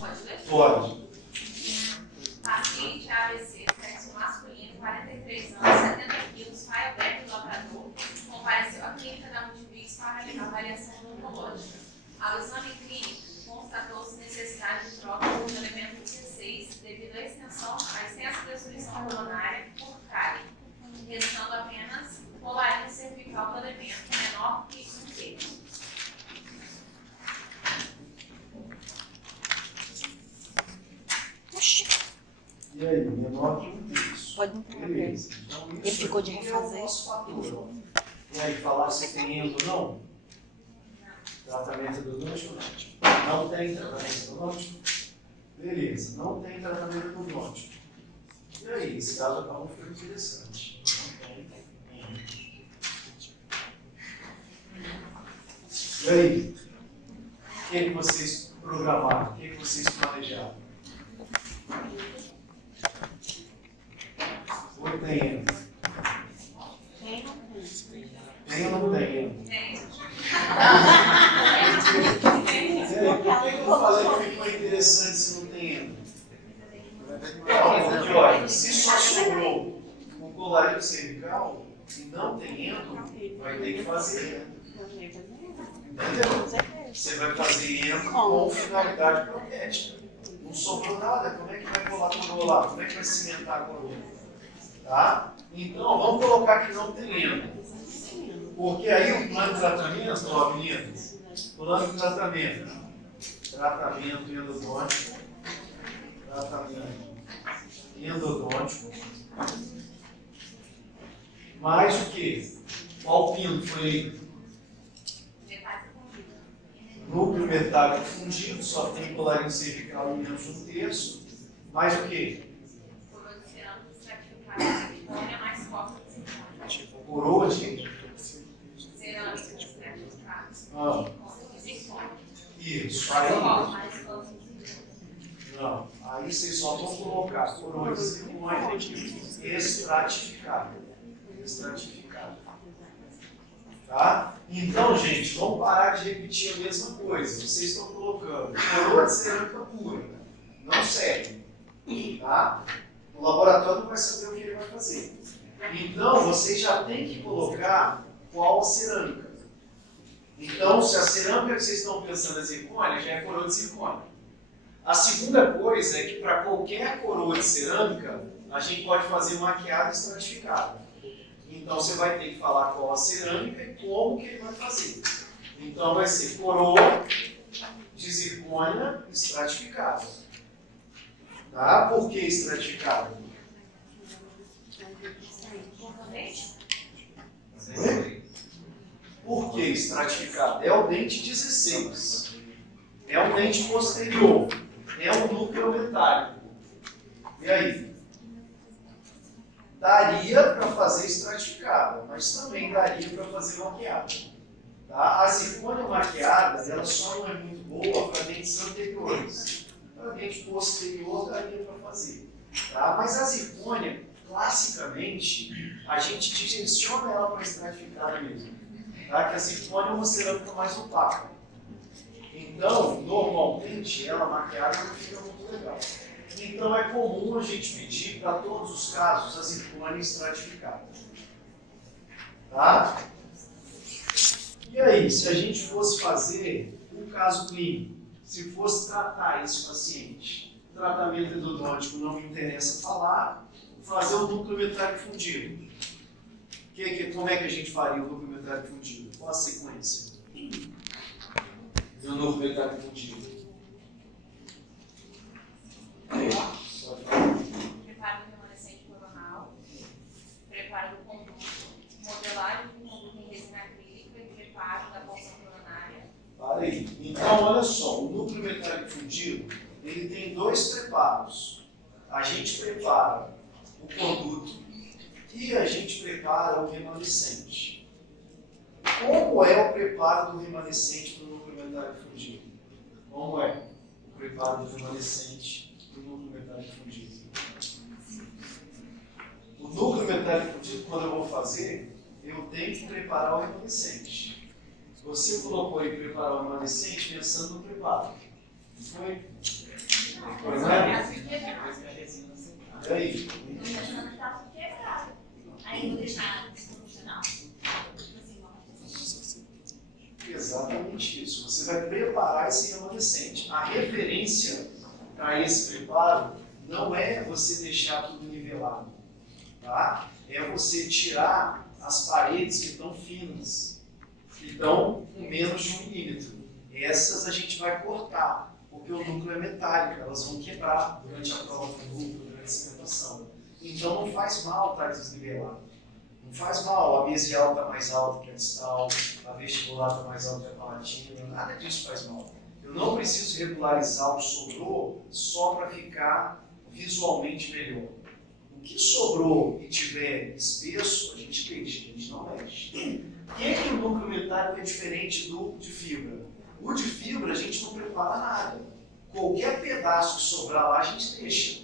Pode ler? Pode. Paciente ABC, sexo masculino, 43 anos, 70 quilos, pai aberto do lavrador, compareceu à clínica da Multibix para a avaliação neurológica. Ao exame clínico, constatou-se necessidade de troca do elemento 16 devido à extensa destruição coronária por cárie, restando apenas colarinho cervical do elemento menor que 1/3. E aí, menor que 1/3. Pode não ter. Beleza. Então, Ele isso ficou de aqui é o refazer. nosso fator. E aí, falar se tem endo ou não? Tratamento endodôntico não. Não tem tratamento endodôntico? Beleza, não tem tratamento endodôntico. E aí, esse caso acabou ficando interessante. Não tem. E aí? O que vocês programaram? O que vocês planejaram? Ou tem endo? Tem ou não tem endo? Tem. Por que eu falei que ficou interessante se não tem endo? Não, porque olha, se só sobrou um colarinho cervical e não tem endo, vai ter que fazer endo. Entendeu? Você vai fazer endo com finalidade protética. Não sobrou nada, como é que vai colar a coroa lá? Como é que vai cimentar a coroa? Tá? Então, vamos colocar que não tem endo. Porque aí o plano de tratamento, ó meninas, plano de tratamento. Tratamento endodôntico. Tratamento endodôntico. Mais o que? Qual pino foi aí? Núcleo metálico fundido, só tem colarinho cervical e menos 1/3. Mais o que? Coroa de cerâmica estratificada, zircônia mais forte que zircônia. Coroa de? Cerâmica estratificada. Zircônia. Isso. Mais Aí, forte, mais forte que zircônia. não. Aí vocês só vão colocar coroa de zircônia estratificada. Estratificada. Tá? Então, gente, vamos parar de repetir a mesma coisa. Vocês estão colocando coroa de cerâmica pura. Não serve. Tá? O laboratório não vai saber o que ele vai fazer. Então, vocês já têm que colocar qual a cerâmica. Então, se a cerâmica que vocês estão pensando é zircônia, já é coroa de zircônia. A segunda coisa é que para qualquer coroa de cerâmica, a gente pode fazer maquiada estratificada. Então você vai ter que falar qual a cerâmica e como que ele vai fazer. Então vai ser coroa de zircônia estratificada. Tá? Por que estratificada? Por que estratificada? É o dente 16. É um dente posterior. É um núcleo metálico. E aí? Daria para fazer estratificada, mas também daria para fazer maquiada. Tá? A zircônia maquiada, ela só não é muito boa para dentes anteriores. Para dente posterior daria para fazer. Tá? Mas a zircônia, classicamente, a gente direciona ela para estratificada mesmo. Tá? Que a zircônia é uma cerâmica mais opaca. Então, normalmente, ela maquiada não fica muito legal. Então é comum a gente pedir para todos os casos a zircônia estratificada. Tá? E aí, se a gente fosse fazer um caso clínico, se fosse tratar esse paciente, tratamento endodôntico não me interessa falar, fazer o núcleo metálico fundido. Como é que a gente faria o núcleo metálico fundido? Qual a sequência do núcleo metálico fundido? Preparo do remanescente coronal, preparo do conduto, modelagem do conduto em resina acrílica e preparo da bolsa coronária. Para aí. Então, olha só, o núcleo metálico fundido, ele tem dois preparos. A gente prepara o conduto e a gente prepara o remanescente. Como é o preparo do remanescente para o núcleo metálico fundido? Como é o preparo do remanescente para o núcleo metálico fundido? O núcleo metálico fundido, quando eu vou fazer, eu tenho que preparar o remanescente. Você colocou aí preparar o remanescente pensando no preparo. Não foi? Peraí. Não pensando que tá tudo quebrado. Aí vou deixar funcional. Exatamente isso. Você vai preparar esse remanescente. A referência para esse preparo não é você deixar tudo nivelado, tá? É você tirar as paredes que estão finas, que estão com menos de 1 milímetro. Essas a gente vai cortar, porque o núcleo é metálico, elas vão quebrar durante a prova do núcleo, durante a cimentação. Então não faz mal estar desnivelado. Não faz mal, a mesial está mais alta que a distal, a vestibular está mais alta que a palatina, nada disso faz mal. Eu não preciso regularizar o que sobrou só para ficar visualmente melhor. O que sobrou e tiver espesso, a gente deixa, a gente não mexe. Por que o núcleo metálico é diferente do de fibra? O de fibra a gente não prepara nada. Qualquer pedaço que sobrar lá a gente deixa.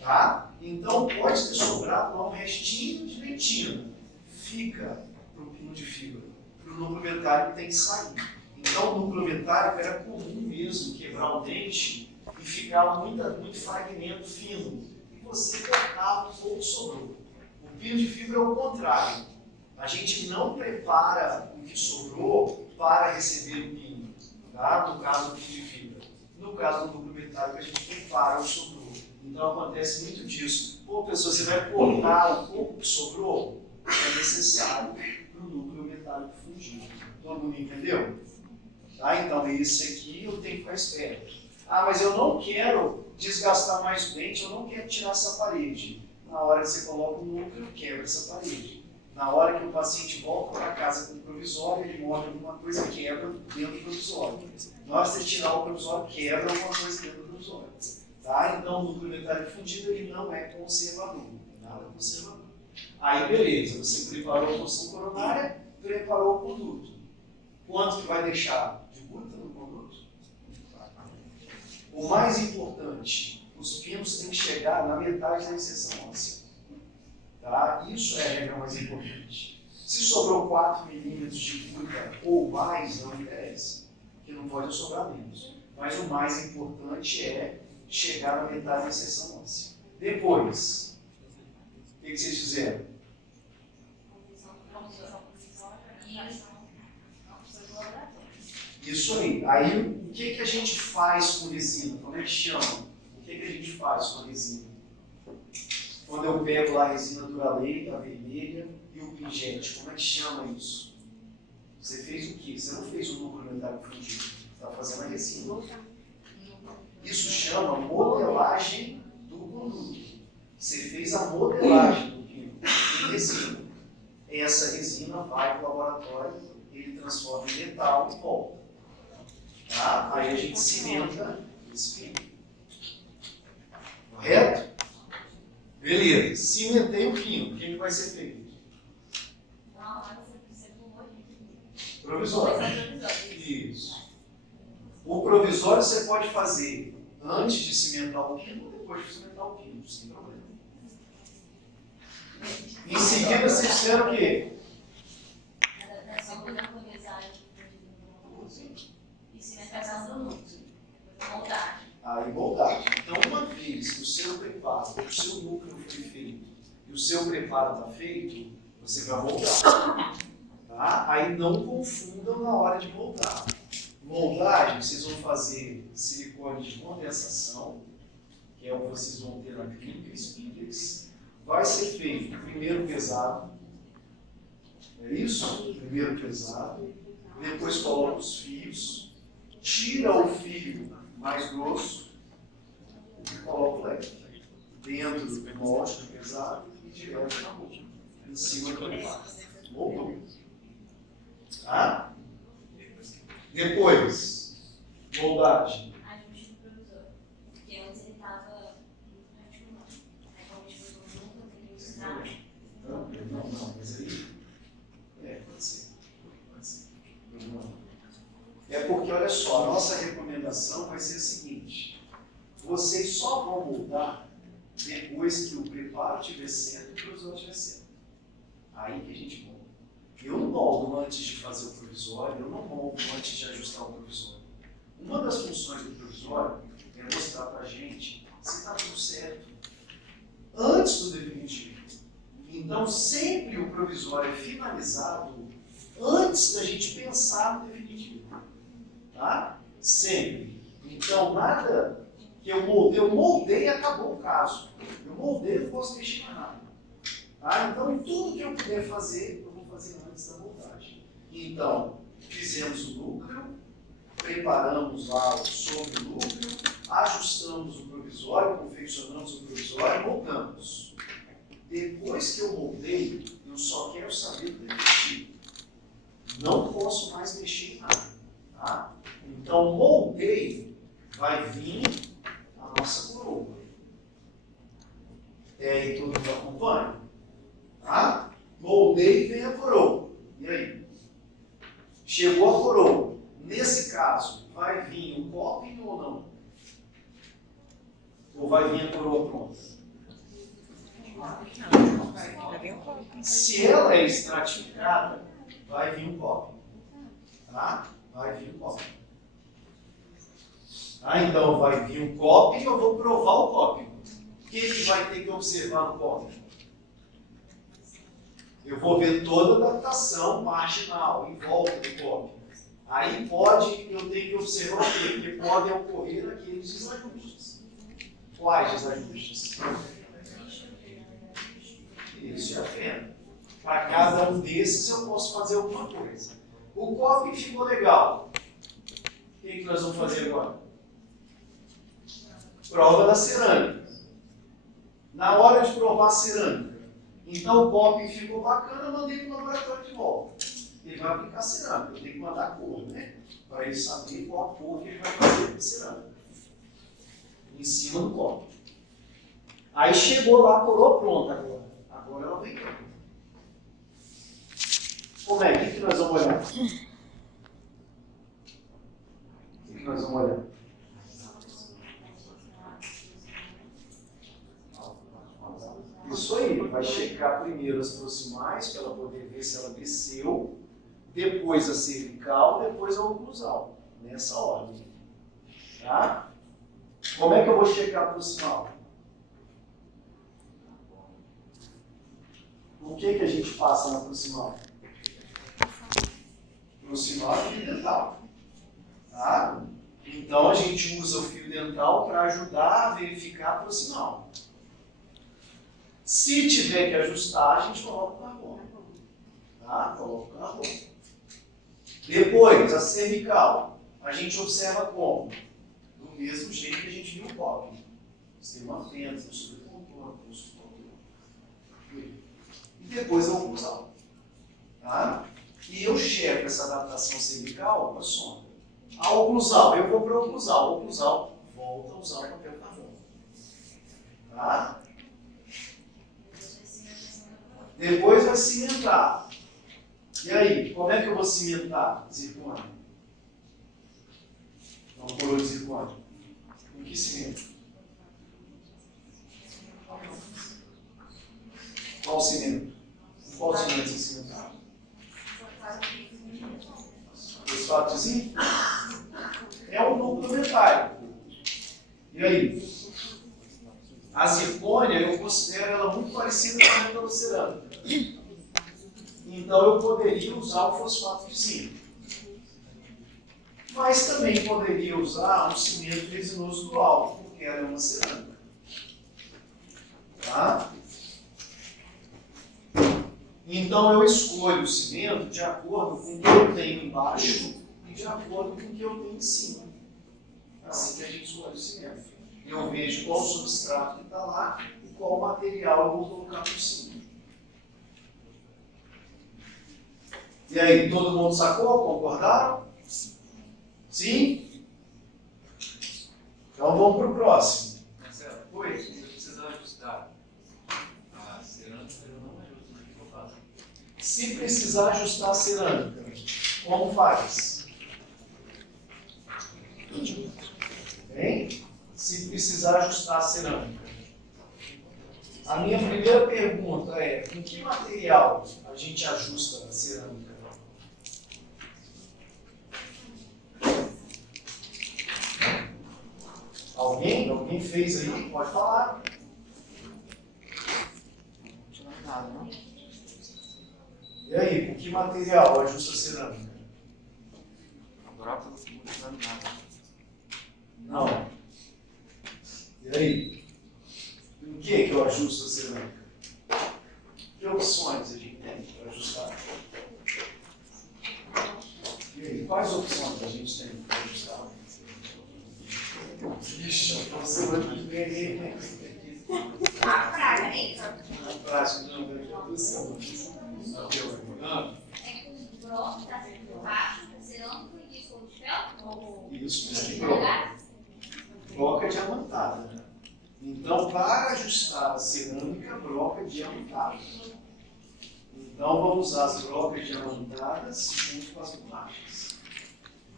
Tá? Então pode ter sobrado lá um restinho de dentina. Fica para o pino de fibra. Para o núcleo metálico tem que sair. Então o núcleo metálico era comum mesmo quebrar o dente e ficar muito fragmento fino. E você cortava um pouco sobrou. O pino de fibra é o contrário. A gente não prepara o que sobrou para receber o pino. Tá? No caso do pino de fibra. No caso do núcleo metálico a gente prepara o que sobrou. Então acontece muito disso. Pô, pessoa, você vai cortar o pouco que sobrou? É necessário para o núcleo metálico fundir. Todo mundo entendeu? Tá? Então, esse aqui eu tenho que ficar esperto. Ah, mas eu não quero desgastar mais o dente, eu não quero tirar essa parede. Na hora que você coloca o núcleo, quebra essa parede. Na hora que o paciente volta para casa com o provisório, ele morde alguma coisa, quebra dentro do provisório. Na hora que você tirar o provisório, quebra alguma coisa dentro do provisório. Tá? Então, o núcleo metálico fundido ele não é conservador. Nada conservador. Aí, beleza, você preparou a porção coronária, preparou o conduto. Quanto que vai deixar de gota no conduto? O mais importante, os pinos têm que chegar na metade da inserção óssea. Tá? Isso é a regra mais importante. Se sobrou 4 milímetros de gota ou mais, não interessa, porque não pode sobrar menos. Mas o mais importante é chegar na metade da inserção óssea. Depois, o que vocês fizeram? Isso aí. Aí, o que a gente faz com resina? Como é que chama? O que a gente faz com resina? Quando eu pego lá a resina Duralei, a vermelha e o pingente, como é que chama isso? Você fez o quê? Você não fez o núcleo metálico fundido. Você está fazendo a resina. Isso chama modelagem do conduto. Você fez a modelagem do pino em resina. Essa resina vai para o laboratório, ele transforma em metal e volta. Tá? Aí a gente cimenta esse pino. Correto? Beleza. Cimentei o pino. O que vai ser feito? Provisório. Isso. O provisório você pode fazer antes de cimentar o pino ou depois de cimentar o pino, sem problema. Em seguida, vocês fizeram o quê? Aí, moldagem. Então, uma vez que o seu preparo, o seu núcleo foi feito e o seu preparo está feito, você vai moldar. Tá? Aí não confundam na hora de moldar. Moldagem, vocês vão fazer silicone de condensação, que é o que vocês vão ter na clínica, Spindex. Vai ser feito primeiro pesado, é isso? Primeiro pesado, depois coloca os fios, tira o fio mais grosso e coloca o leve. Dentro do molde do pesado e direto na boca, em cima do pesado. Moldou. Tá? Depois, moldagem. Ajuste do provisório. Porque antes ele estava no aí como a gente foi junto, tem que ajustar. Não, mas aí. Pode ser. Pode ser. É porque, olha só, a nossa recomendação vai ser a seguinte: vocês só vão moldar depois que o preparo estiver certo e o provisório estiver certo. Aí que a gente molda. Eu não moldo antes de fazer o provisório, eu não moldo antes de ajustar o provisório. Uma das funções do provisório é mostrar para a gente se está tudo certo. antes do definitivo. Então, sempre o provisório é finalizado antes da gente pensar no definitivo. Tá? Sempre. Então, nada que eu moldei e acabou o caso. Eu moldei, não posso mexer mais nada. Tá? Então, tudo que eu puder fazer, eu vou fazer antes da moldagem. Então, fizemos o núcleo, preparamos lá sobre o núcleo, ajustamos o provisório, confeccionamos o provisório, moldamos. Depois que eu moldei, eu só quero saber do definitivo. Não posso mais mexer em nada. Tá? Então, moldei, vai vir a nossa coroa. E aí, todo mundo acompanha? Tá? Moldei, vem a coroa. E aí? Chegou a coroa. Nesse caso, vai vir o coping ou não? Ou vai vir a coroa pronta? Se ela é estratificada, vai vir um coping. Tá? Vai vir um coping. Tá? Então, vai vir um coping e eu vou provar o coping. O que vai ter que observar no coping? Eu vou ver toda a adaptação marginal em volta do coping. Aí eu tenho que observar o quê? Porque podem ocorrer aqueles desajustes. Quais desajustes? Isso é a pena. Para cada um desses eu posso fazer alguma coisa. O coping ficou legal. O que nós vamos fazer agora? Prova da cerâmica. Na hora de provar a cerâmica, então o coping ficou bacana, eu mandei para o laboratório de volta. Ele vai aplicar cerâmica, eu tenho que mandar a cor, né? Para ele saber qual a cor que ele vai fazer com cerâmica. Em cima do coping. Aí chegou lá, a coroa pronta agora. Agora ela vem pronta. Como é? O que nós vamos olhar? O que nós vamos olhar? Isso aí, vai checar primeiro as proximais, para ela poder ver se ela desceu, depois a cervical, depois a oclusal, nessa ordem. Tá? Como é que eu vou checar a proximal? O que a gente passa na proximal? Proximal é fio dental. Tá? Então a gente usa o fio dental para ajudar a verificar a proximal. Se tiver que ajustar, a gente coloca o carbono. Tá? Coloca o carbono. Depois, a cervical. A gente observa como? Do mesmo jeito que a gente viu o coping. Você tem uma fenda, tem um subcontorno, tem um subcontorno. E depois a oclusal. Tá? E eu checo essa adaptação cervical com a sonda. A oclusal, eu vou para a oclusal. A oclusal volta a usar o papel carbono. Tá? Depois vai cimentar. E aí, como é que eu vou cimentar zircônio? Uma coroa de zircônio. Com que cimento? Qual cimento? Qual cimento você cimentar? Fosfato de zinco? É um núcleo metálico. E aí? A zircônia, eu considero ela muito parecida com a metalocerâmica. Então eu poderia usar o fosfato de zinco. Mas também poderia usar um cimento resinoso dual, porque ela é uma cerâmica. Tá? Então eu escolho o cimento de acordo com o que eu tenho embaixo e de acordo com o que eu tenho em cima. Assim que a gente escolhe o cimento. Eu vejo qual substrato que está lá e qual material eu vou colocar por cima. E aí, todo mundo sacou? Concordaram? Sim? Então vamos para o próximo. Marcelo, Oi? se você precisar ajustar a cerâmica, eu não ajusto no que eu faço. Se precisar ajustar a cerâmica, como faz? Bem? Se precisar ajustar a cerâmica. A minha primeira pergunta é: com que material a gente ajusta a cerâmica? Alguém? Alguém fez aí? Pode falar. E aí, com que material ajusta a cerâmica? A broca não fica usando nada. Não. E aí? Em que eu ajusto a cerâmica? Que opções a gente tem para ajustar? E aí, quais opções a gente tem para ajustar? Ixi, eu estou observando que ninguém. A praga, hein? Na prática, não, vai ter Broca, tá sendo baixo, cerâmico e disco de ferro? isso, de broca. Broca diamantada. Né? Então, para ajustar a cerâmica, broca diamantada. Então, vamos usar as brocas diamantadas junto com as borrachas.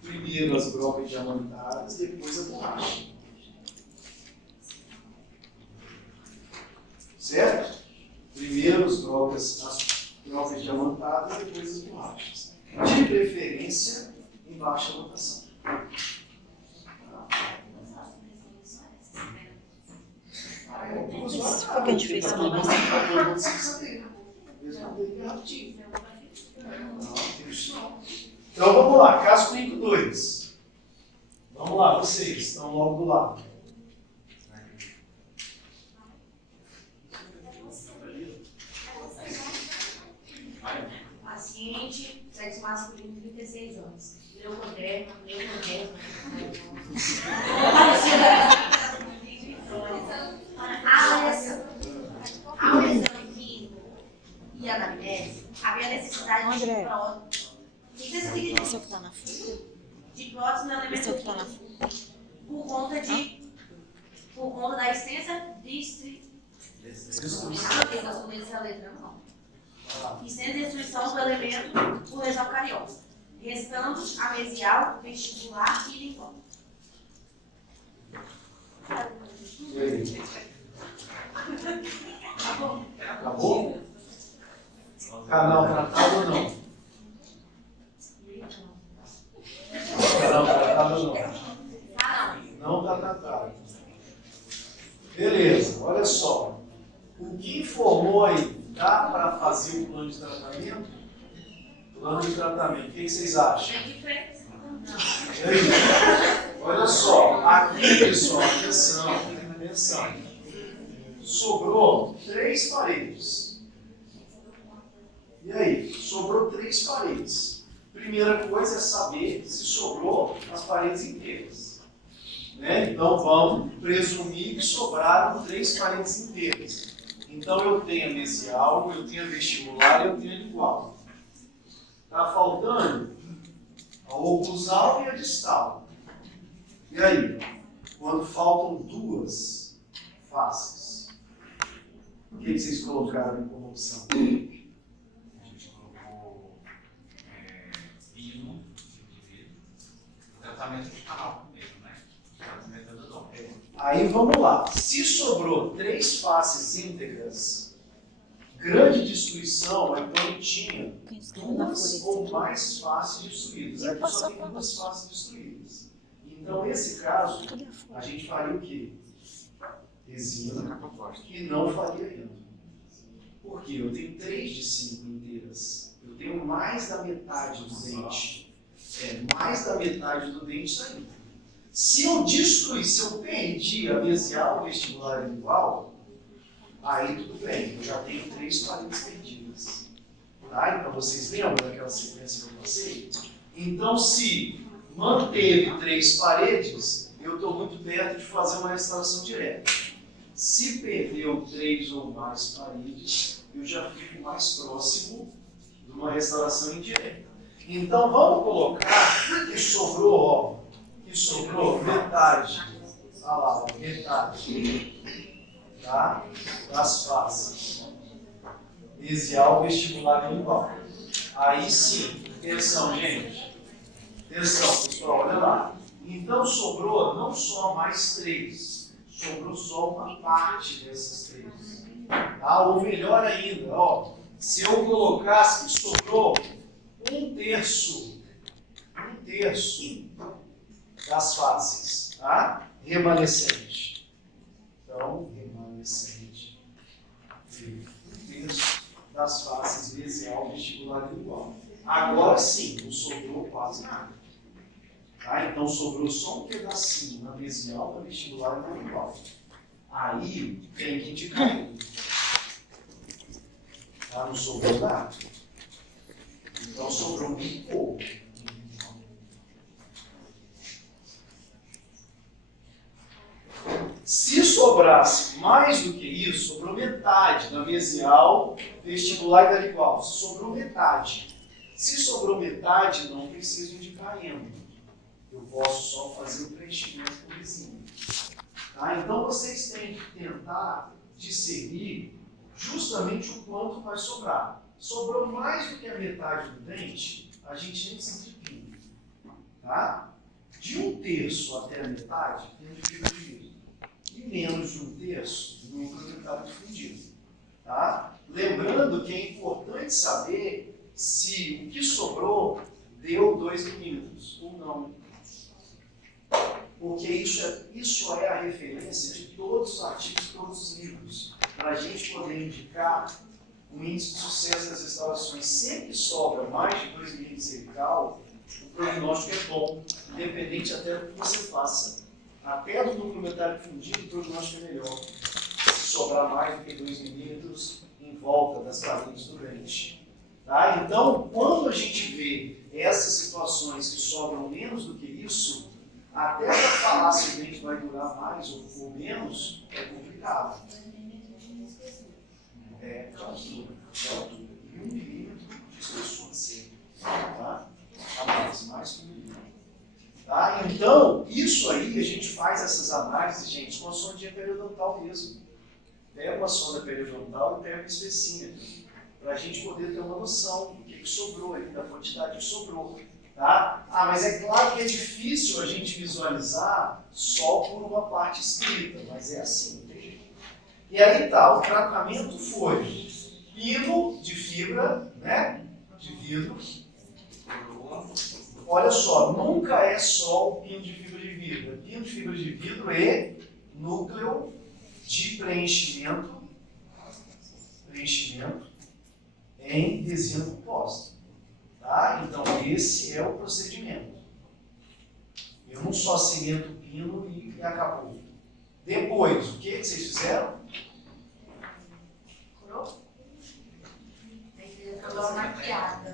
Primeiro as brocas diamantadas, depois a borracha. Certo? Primeiro as brocas diamantadas, depois as borrachas. De preferência, em baixa rotação. Isso fica difícil para nós. Então vamos lá, caso clínico 2. Vamos lá, vocês estão logo do lado. Paciente, sexo masculino, 36 anos. Leucoderma. A lesão química e anamnese havia necessidade André. de prótese. Esse Esse é o que está na folha? de prótese no elemento Esse é o que está na químico, folha? por conta da extensa destruição do elemento por lesão cariosa, restando a mesial, vestibular e lingual. E aí? Acabou? Canal tratado ou não? Canal tratado ou não? Não está tratado. Beleza, olha só. O que informou aí? Dá para fazer o plano de tratamento? Plano de tratamento, o que vocês acham? E aí? Olha só, aqui pessoal, atenção. Sobrou 3 paredes. E aí? Sobrou 3 paredes. Primeira coisa é saber se sobrou as paredes inteiras. Né? Então vamos presumir que sobraram 3 paredes inteiras. Então eu tenho a mesial, eu tenho a vestibular e eu tenho a lingual. Está faltando a oclusal e a distal. E aí? Quando faltam 2 faces, o que vocês colocaram como opção? A gente colocou vinho, tratamento de canal mesmo, né? Tratamento do dom. Aí vamos lá. Se sobrou 3 faces íntegras, grande destruição é quando tinha 2 ou mais faces destruídas. Aqui só tem 2 faces destruídas. Então, nesse caso, a gente faria o quê? Resina e não faria ainda. Por quê? Eu tenho 3 de 5 inteiras. Eu tenho mais da metade do dente. Mais da metade do dente saindo. Se eu destruir, se eu perdi a mesial, vestibular e lingual, aí tudo bem, eu já tenho 3 paredes perdidas. Tá? Então vocês lembram daquela sequência que eu passei? Então, se manteve 3 paredes, eu estou muito perto de fazer uma restauração direta. Se perdeu 3 ou mais paredes, eu já fico mais próximo de uma restauração indireta. Então vamos colocar que sobrou, metade. Olha lá, metade. Tá? Das faces. Mesial, vestibular e lingual. Aí sim, atenção, gente. Atenção, pessoal, olha lá. Então sobrou não só mais 3, sobrou só uma parte dessas 3. Tá? Ou melhor ainda, ó, se eu colocasse que sobrou 1/3 das faces, tá? Remanescente. Então, remanescente. 1/3 das faces mesial, vestibular e igual. Agora sim, não sobrou quase nada. Tá? Então sobrou só um pedacinho na mesial, na vestibular e na igual. Aí tem que indicar ele. Tá? Não sobrou nada. Então sobrou muito pouco. Se sobrasse mais do que isso, sobrou metade na mesial, vestibular e da igual. Sobrou metade. Se sobrou metade, não preciso indicar ainda. Eu posso só fazer o preenchimento com o vizinho. Tá? Então vocês têm que tentar discernir justamente o quanto vai sobrar. Sobrou mais do que a metade do dente, a gente nem precisa de pino. Tá? De 1/3 até a metade, pino de fibra de vidro. E menos de 1/3, núcleo dentário difundido. Tá? Lembrando que é importante saber se o que sobrou deu 2 milímetros ou não. Porque isso é a referência de todos os artigos, todos os livros, para a gente poder indicar o índice de sucesso das restaurações. Sempre sobra mais de 2 milímetros cervical, o prognóstico é bom, independente até do que você faça. Até do núcleo dentário difundido, o prognóstico é melhor. Se sobrar mais do que 2 milímetros em volta das paredes do dente. Tá? Então, quando a gente vê essas situações que sobram menos do que isso, até para falar se o dente vai durar mais ou menos, é complicado. É de altura. E 1 milímetro de espessura. Tá? A mais que 1 milímetro. Tá? Então, isso aí, a gente faz essas análises, gente, com a sondinha periodontal mesmo. Pega uma sonda periodontal e pega uma espessímetro, para a gente poder ter uma noção do que sobrou ali, da quantidade que sobrou. Tá? Mas é claro que é difícil a gente visualizar só por uma parte escrita, mas é assim, não tem jeito. E aí tá, o tratamento foi pino de fibra, né, de vidro. Olha só, nunca é só o pino de fibra de vidro. Pino de fibra de vidro é núcleo de preenchimento em resina composta. Tá? Então, esse é o procedimento. Eu não só cimento o pino e acabou. Depois, o que vocês fizeram? Curou? Eu dou uma maquiada.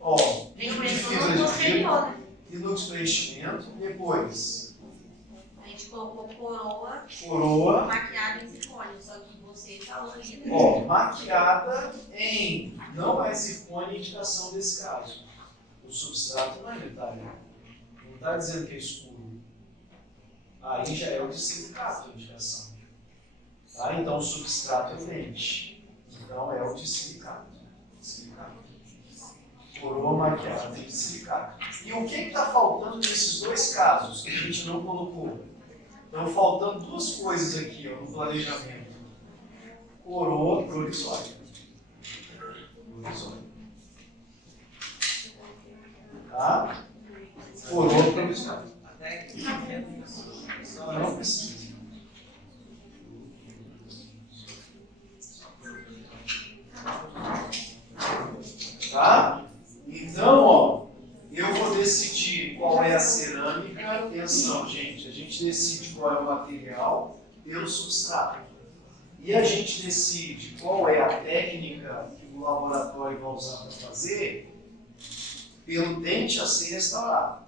Ó, pino de fibra de vidro e no preenchimento. Depois, A gente colocou coroa. maquiada em zircônio, só que você falou ali. Ó, maquiada em não é zircônio a indicação desse caso. O substrato não é detalhe. Não está dizendo que é escuro. Aí já é o de silicato a indicação. Tá? Então o substrato é dente. Então é o de silicato. Coroa maquiada de silicato. E o que está faltando nesses dois casos que a gente não colocou? Estão faltando duas coisas aqui, ó, no planejamento. Coroa provisória. Tá? Coroa provisória. Não precisa. Tá? Então, ó, eu vou decidir qual é a cerâmica. Atenção, gente, a gente decide qual é o material pelo substrato. E a gente decide qual é a técnica que o laboratório vai usar para fazer pelo dente a ser restaurado.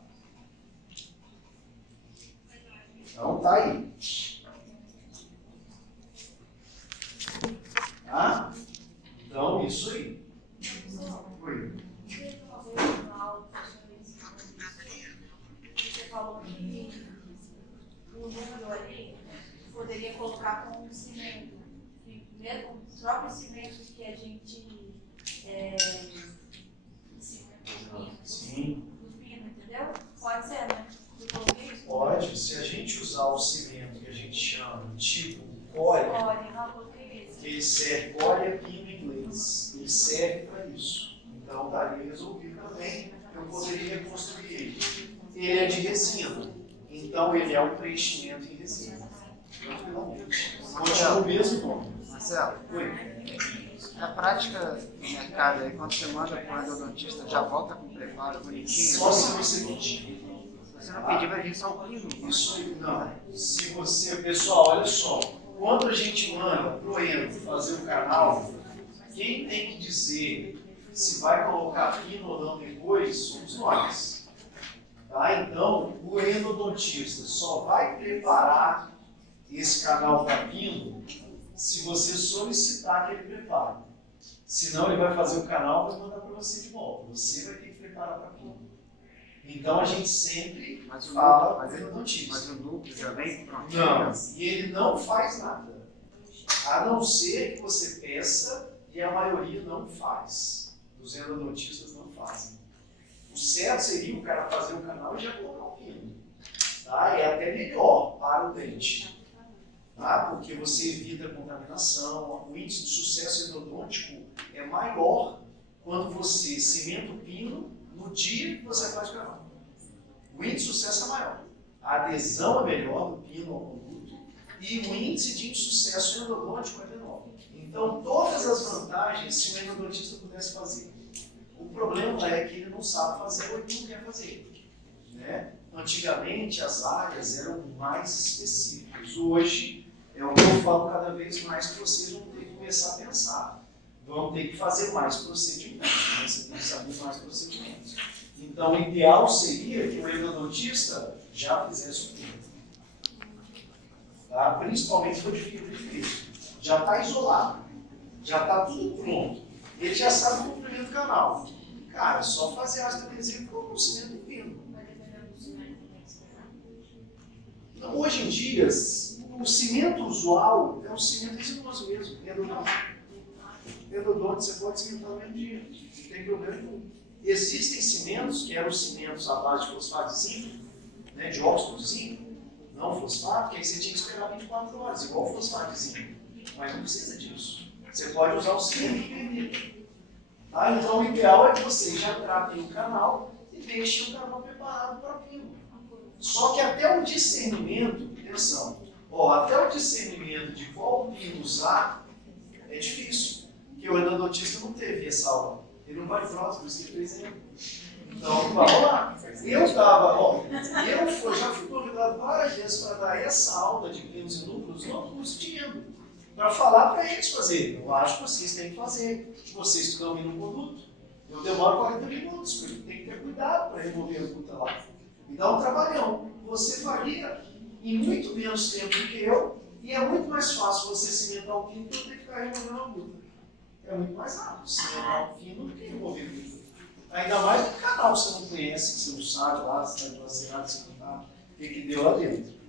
Então, tá aí. Tá? Então, isso aí. Oi. Você falou que o número ali poderia colocar com o cimento. E mesmo o próprio cimento que a gente Sim. do pino, entendeu? Pode ser, né? Eu coloquei isso? Pode. Se a gente usar o cimento que a gente chama tipo core, Pode, não, eu coloquei isso. ele serve, core é pino em inglês, ele serve para isso. Então, estaria resolvido também, eu poderia reconstruir ele. Ele é de resina, Então ele é um preenchimento em resina. Tranquilamente. Continua o mesmo nome. Marcelo, Oi. na prática do mercado aí, quando você manda para o endodontista, já volta com preparo bonitinho? Só se você pedir. Se você não pedir, vai vir só o pino. Isso aí, não. Se você, pessoal, olha só. Quando a gente manda pro endo fazer o canal, quem tem que dizer se vai colocar pino ou não depois somos nós. Tá? Então, o endodontista só vai preparar esse canal para pino se você solicitar que ele prepare. Senão ele vai fazer o canal e vai mandar para você de volta. Você vai ter que preparar para pino. Então a gente sempre fala para o endodontista. Mas o núcleo já vem pronto. Não, e ele não faz nada. A não ser que você peça, e a maioria não faz. Os endodontistas não fazem. O certo seria o cara fazer o canal e já colocar o pino. Tá? É até melhor para o dente. Tá? Porque você evita a contaminação. O índice de sucesso endodôntico é maior quando você cimenta o pino no dia que você faz o canal. O índice de sucesso é maior. A adesão é melhor do pino ao produto e o índice de insucesso endodôntico é menor. Então, todas as vantagens se o endodontista pudesse fazer. O problema é que ele não sabe fazer ou ele não quer fazer. Né? Antigamente, as áreas eram mais específicas. Hoje, é o que eu falo cada vez mais que vocês vão ter que começar a pensar. Vão ter que fazer mais procedimentos. Né? Você tem que saber mais procedimentos. Então, o ideal seria que o endodontista já fizesse o pino. Tá? Principalmente o de fibra de vidro. Já está isolado. Já está tudo pronto. Ele já sabe o comprimento do canal. Cara, é só fazer a anestesia com o cimento do pino. Então, hoje em dia, o cimento usual é um cimento resinoso mesmo, endodôntico. Endodôntico você pode cimentar no mesmo dia, não tem problema nenhum. Existem cimentos, que eram cimentos à base de fosfato de zinco, né, de óxido de zinco, não fosfato, que aí você tinha que esperar 24 horas, igual o fosfato de zinco. Mas não precisa disso. Você pode usar o cimento que tá? Então o ideal é que vocês já tratem o canal e deixem o canal preparado para pino. Só que até o discernimento, atenção, até o discernimento de qual pino usar é difícil. Porque o endodontista não teve essa aula. Ele não vai pronto, por isso que ele fez ainda. Então, vamos lá. Eu já fui convidado várias vezes para dar essa aula de pinos e núcleos no curso de endo. Para falar para eles fazerem. Eu acho que vocês têm que fazer. Vocês que estão indo no produto. Eu demoro 40 minutos, porque tem que ter cuidado para remover a puta lá. Me dá um trabalhão. Você faria em muito menos tempo do que eu, e é muito mais fácil você cimentar o pino do que eu ter que ficar removendo a puta. É muito mais rápido cimentar o pino do que remover a puta. Ainda mais no canal que você não conhece, que você não sabe lá, se está dilacerado, se não está, o que deu lá dentro.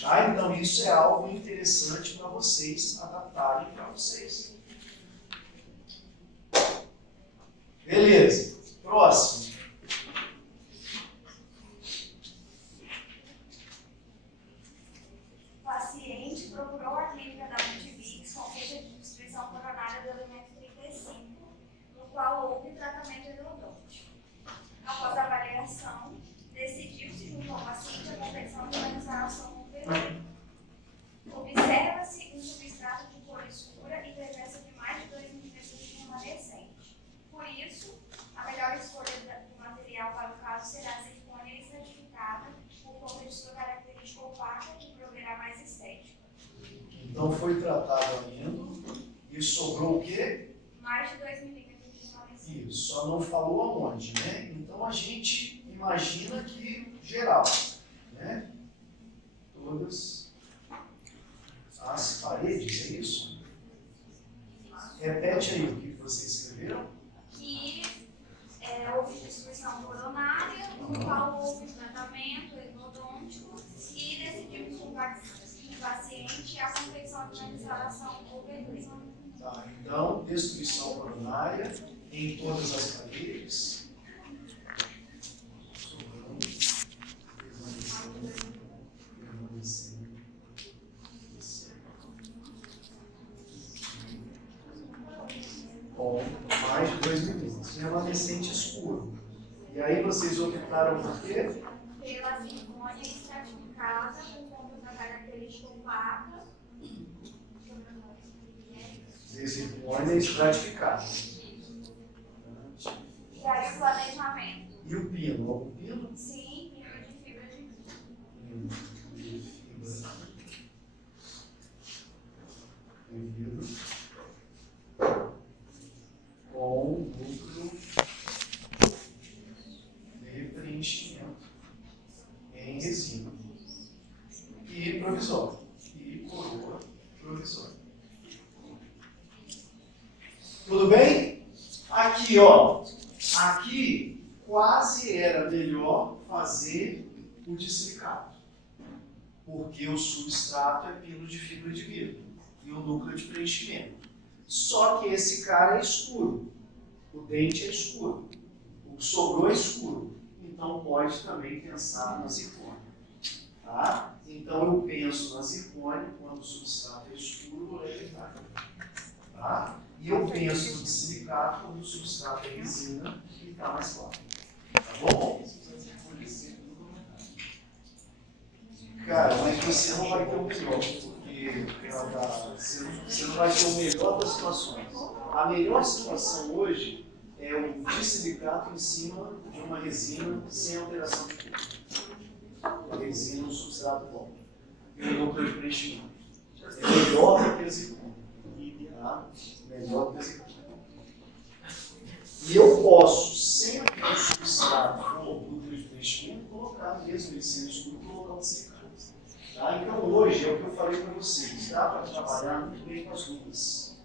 Tá? Então isso é algo interessante para vocês adaptarem para vocês. Beleza. Próximo. O paciente procurou a clínica da Multivix com queixa de destruição coronária do elemento 35, no qual houve tratamento endodôntico. Após a avaliação, decidiu-se junto ao paciente a confecção de uma restauração com PV. Observa-se um substrato de cor escura e presença de mais de 2 milímetros de remanescente. Por isso, a melhor escolha do material para o caso será a silicone estratificada, por conta de sua característica opaca e proverá mais estética. Então foi tratado a endo e sobrou o quê? Mais de 2 milímetros de remanescente. Isso, só não falou aonde, né? Então a gente imagina que geral, né? Todas as paredes, é isso? Repete aí o que vocês escreveram. Que houve destruição coronária, no qual houve tratamento endodôntico e decidimos com o paciente a confecção de uma restauração overlay. Tá, então, destruição coronária em todas as paredes. Com mais de 2 milímetros. Remanescente escuro. E aí vocês optaram por quê? Pela zircônia estratificada por conta da característica opaca. Zircônia estratificada. E aí o planejamento? E o pino? Algum pino? Sim, pino de fibra de vidro. De vidro. Com núcleo de preenchimento em resina. E provisório. E coroa provisória. Tudo bem? Aqui, ó. Aqui quase era melhor fazer o dissilicato. Porque o substrato é pino de fibra de vidro. E o núcleo de preenchimento. Só que esse cara é escuro. O dente é escuro. O que sobrou é escuro. Então pode também pensar na zircônia. Tá? Então eu penso na zircônia quando o substrato é escuro ou é levitar. Tá? E eu penso no silicato quando o substrato é resina e está mais claro. Tá bom? Cara, mas você não vai ter o melhor, porque você não vai ter o melhor das situações. A melhor situação hoje é o dissilicato em cima de uma resina sem alteração de cor. A resina no substrato bom. E o núcleo de preenchimento. É melhor do que a zircônia. Tá? Melhor do que a zircônia. E eu posso, sempre que o substrato for o núcleo de preenchimento, colocar mesmo ele sendo escuro, colocar o silicato. Tá? Então hoje é o que eu falei para vocês. Dá para trabalhar muito bem com as duas.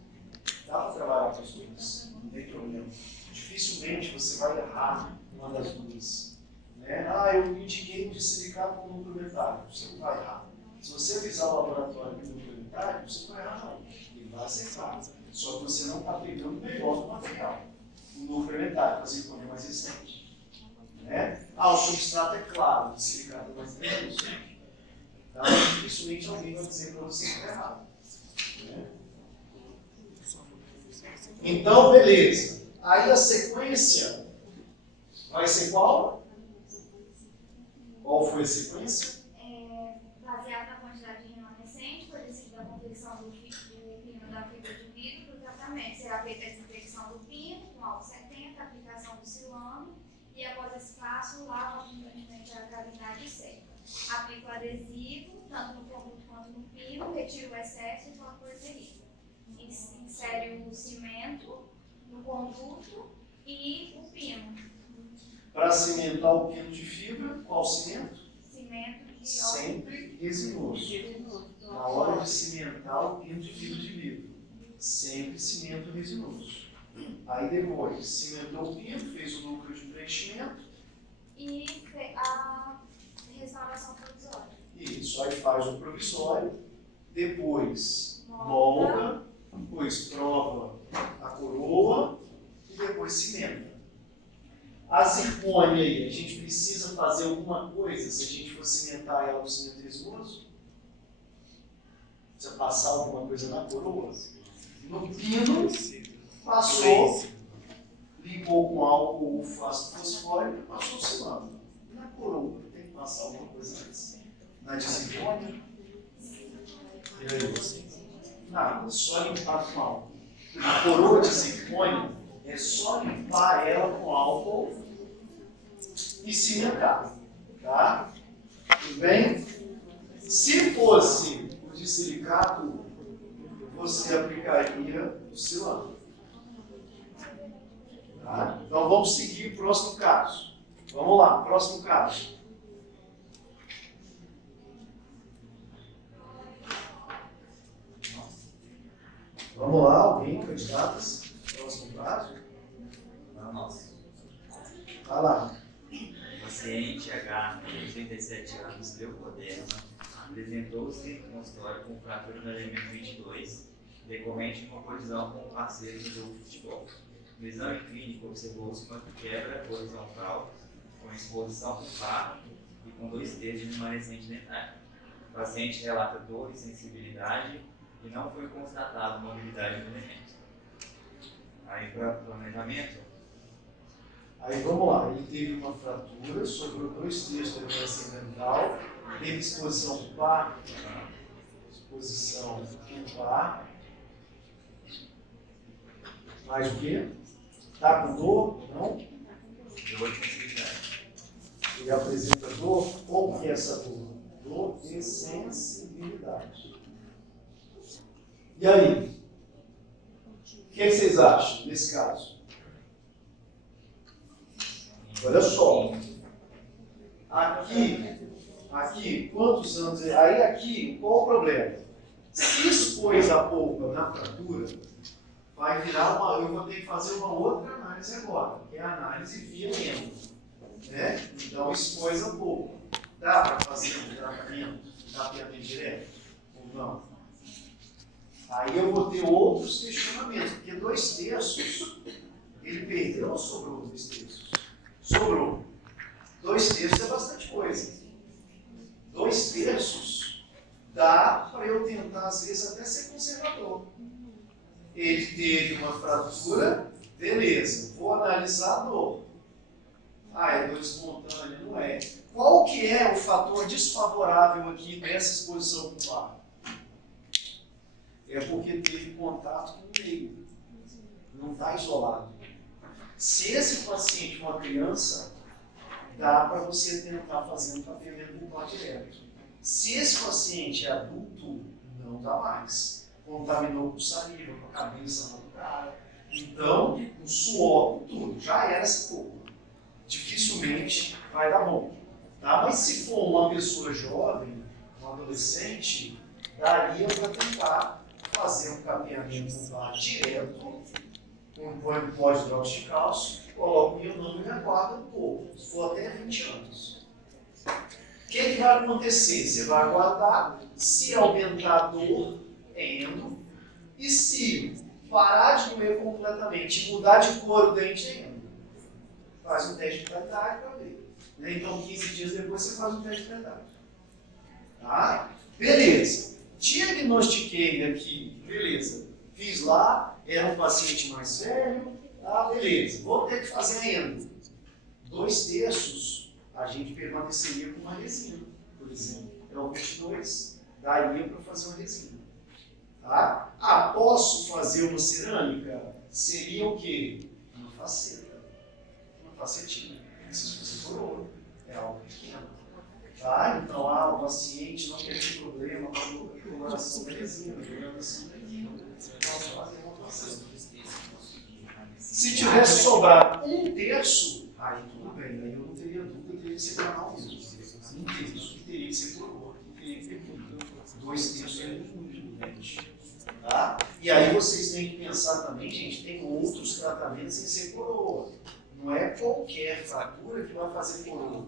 Dá para trabalhar com as duas. Não tem problema. Dificilmente você vai errar uma das duas. Né? Ah, eu indiquei um dissilicato com núcleo metálico. Você não vai errar. Se você avisar o laboratório que o núcleo metálico, você não vai errar não. Ele vai acertar. Só que você não está pegando o melhor do material. O núcleo é metálico, a zircônia é mais resistente. Né? Ah, o substrato é claro, o dissilicato é mais resistente. Então, dificilmente alguém vai dizer para você que está errado. Né? Então, beleza. Aí a sequência vai ser qual? Qual foi a sequência? Baseado na quantidade de remanescente, foi decidido a confecção do pino da fibra de vidro para o tratamento. Será feita a desinfecção do pino com álcool 70, aplicação do silano e após esse passo, lava abundantemente a cavidade seca. Aplica o adesivo, tanto no produto quanto no pino, retira o excesso e vaporiza. Insere o cimento no conduto e o pino. Para cimentar o pino de fibra, qual cimento? Cimento de Sempre resinoso. Na hora de cimentar o pino de fibra de vidro, sempre cimento resinoso. Aí depois, cimentou o pino, fez o núcleo de preenchimento. E a restauração provisória. Isso, aí faz o provisório, depois molda, depois prova a coroa e depois cimenta. A zircônia aí, a gente precisa fazer alguma coisa se a gente for cimentar ela com cimento resinoso? Precisa passar alguma coisa na coroa? No pino, passou, ligou com álcool ou ácido fosfórico e passou o silano. Na coroa, tem que passar alguma coisa antes. Na de zircônia? E aí? Nada, só limpar com álcool. A coroa de zircônia é só limpar ela com álcool e cimentar. Tá? Tudo bem? Se fosse o de silicato, você aplicaria o silano. Tá? Então vamos seguir o próximo caso. Vamos lá, próximo caso. Vamos lá, alguém, candidatos? Próximo caso? Nossa. Vai lá. Paciente H, de 37 anos, leucoderma, apresentou-se no consultório com fratura no elemento 22, decorrente de uma colisão com um parceiro do jogo de futebol. No exame clínico, observou-se uma quebra horizontal, com exposição do par e com 2 terços de remanescente dentário. O paciente relata dor e sensibilidade e não foi constatado mobilidade do elemento. Aí, para o planejamento, Aí vamos lá, ele teve uma fratura, sobrou 2/3 da membrana segmental, teve exposição pulpar, mais o quê? Tá com dor? Não? Ele apresenta dor? Como que é essa dor? Dor de sensibilidade. E aí? O que vocês acham nesse caso? Olha só. Aqui, quantos anos? Aí aqui, qual o problema? Se expôs a polpa na fratura, vai virar eu vou ter que fazer uma outra análise agora, que é a análise via endo. Né? Então expôs a polpa. Dá para fazer um tratamento? Dá para ir direto? Ou não? Aí eu vou ter outros questionamentos, porque 2/3, ele perdeu ou sobrou 2/3? Sobrou. 2/3 é bastante coisa. 2/3 dá para eu tentar, às vezes, até ser conservador. Ele teve uma fratura, beleza, vou analisar a dor. É dor espontânea, não é. Qual que é o fator desfavorável aqui nessa exposição pulpar? É porque teve contato com o meio. Não está isolado. Se esse paciente for uma criança, dá para você tentar fazer um cabeamento pulpar direto. Se esse paciente é adulto, não dá mais. Contaminou com saliva, com a cabeça, com a cara. Então, o suor, tudo, já era essa polpa. Dificilmente vai dar bom. Tá? Mas se for uma pessoa jovem, um adolescente, daria para tentar fazer um cabeamento pulpar direto, põe um pó de hidróxido de cálcio, coloca o ionômio e aguarda um pouco, se for até 20 anos. O que vai acontecer? Você vai aguardar, se aumentar a dor, endo, e se parar de doer completamente e mudar de cor o dente, endo. Faz um teste de vitalidade para ver. Então, 15 dias depois, você faz um teste de vitalidade. Tá? Beleza. Diagnostiquei aqui, beleza. Fiz lá, era um paciente mais velho, tá, beleza. Vou ter que fazer a endo. 2/3, a gente permaneceria com uma resina, por exemplo. É o 22, daria para fazer uma resina. Tá? Posso fazer uma cerâmica? Seria o quê? Uma faceta. Uma facetinha. Preciso fazer coroa. É algo pequeno. Tá? Então, o paciente não tem problema com a coloração da resina, coloração da resina. Posso fazer uma faceta. Se tivesse sobrado 1/3, aí tudo bem, aí eu não teria dúvida, teria que ser canal mesmo. 1/3, que teria que ser coroa, que teria que ser 2/3 é muito grande. Tá? E aí vocês têm que pensar também, gente, tem outros tratamentos sem ser coroa. Não é qualquer fratura que vai fazer coroa.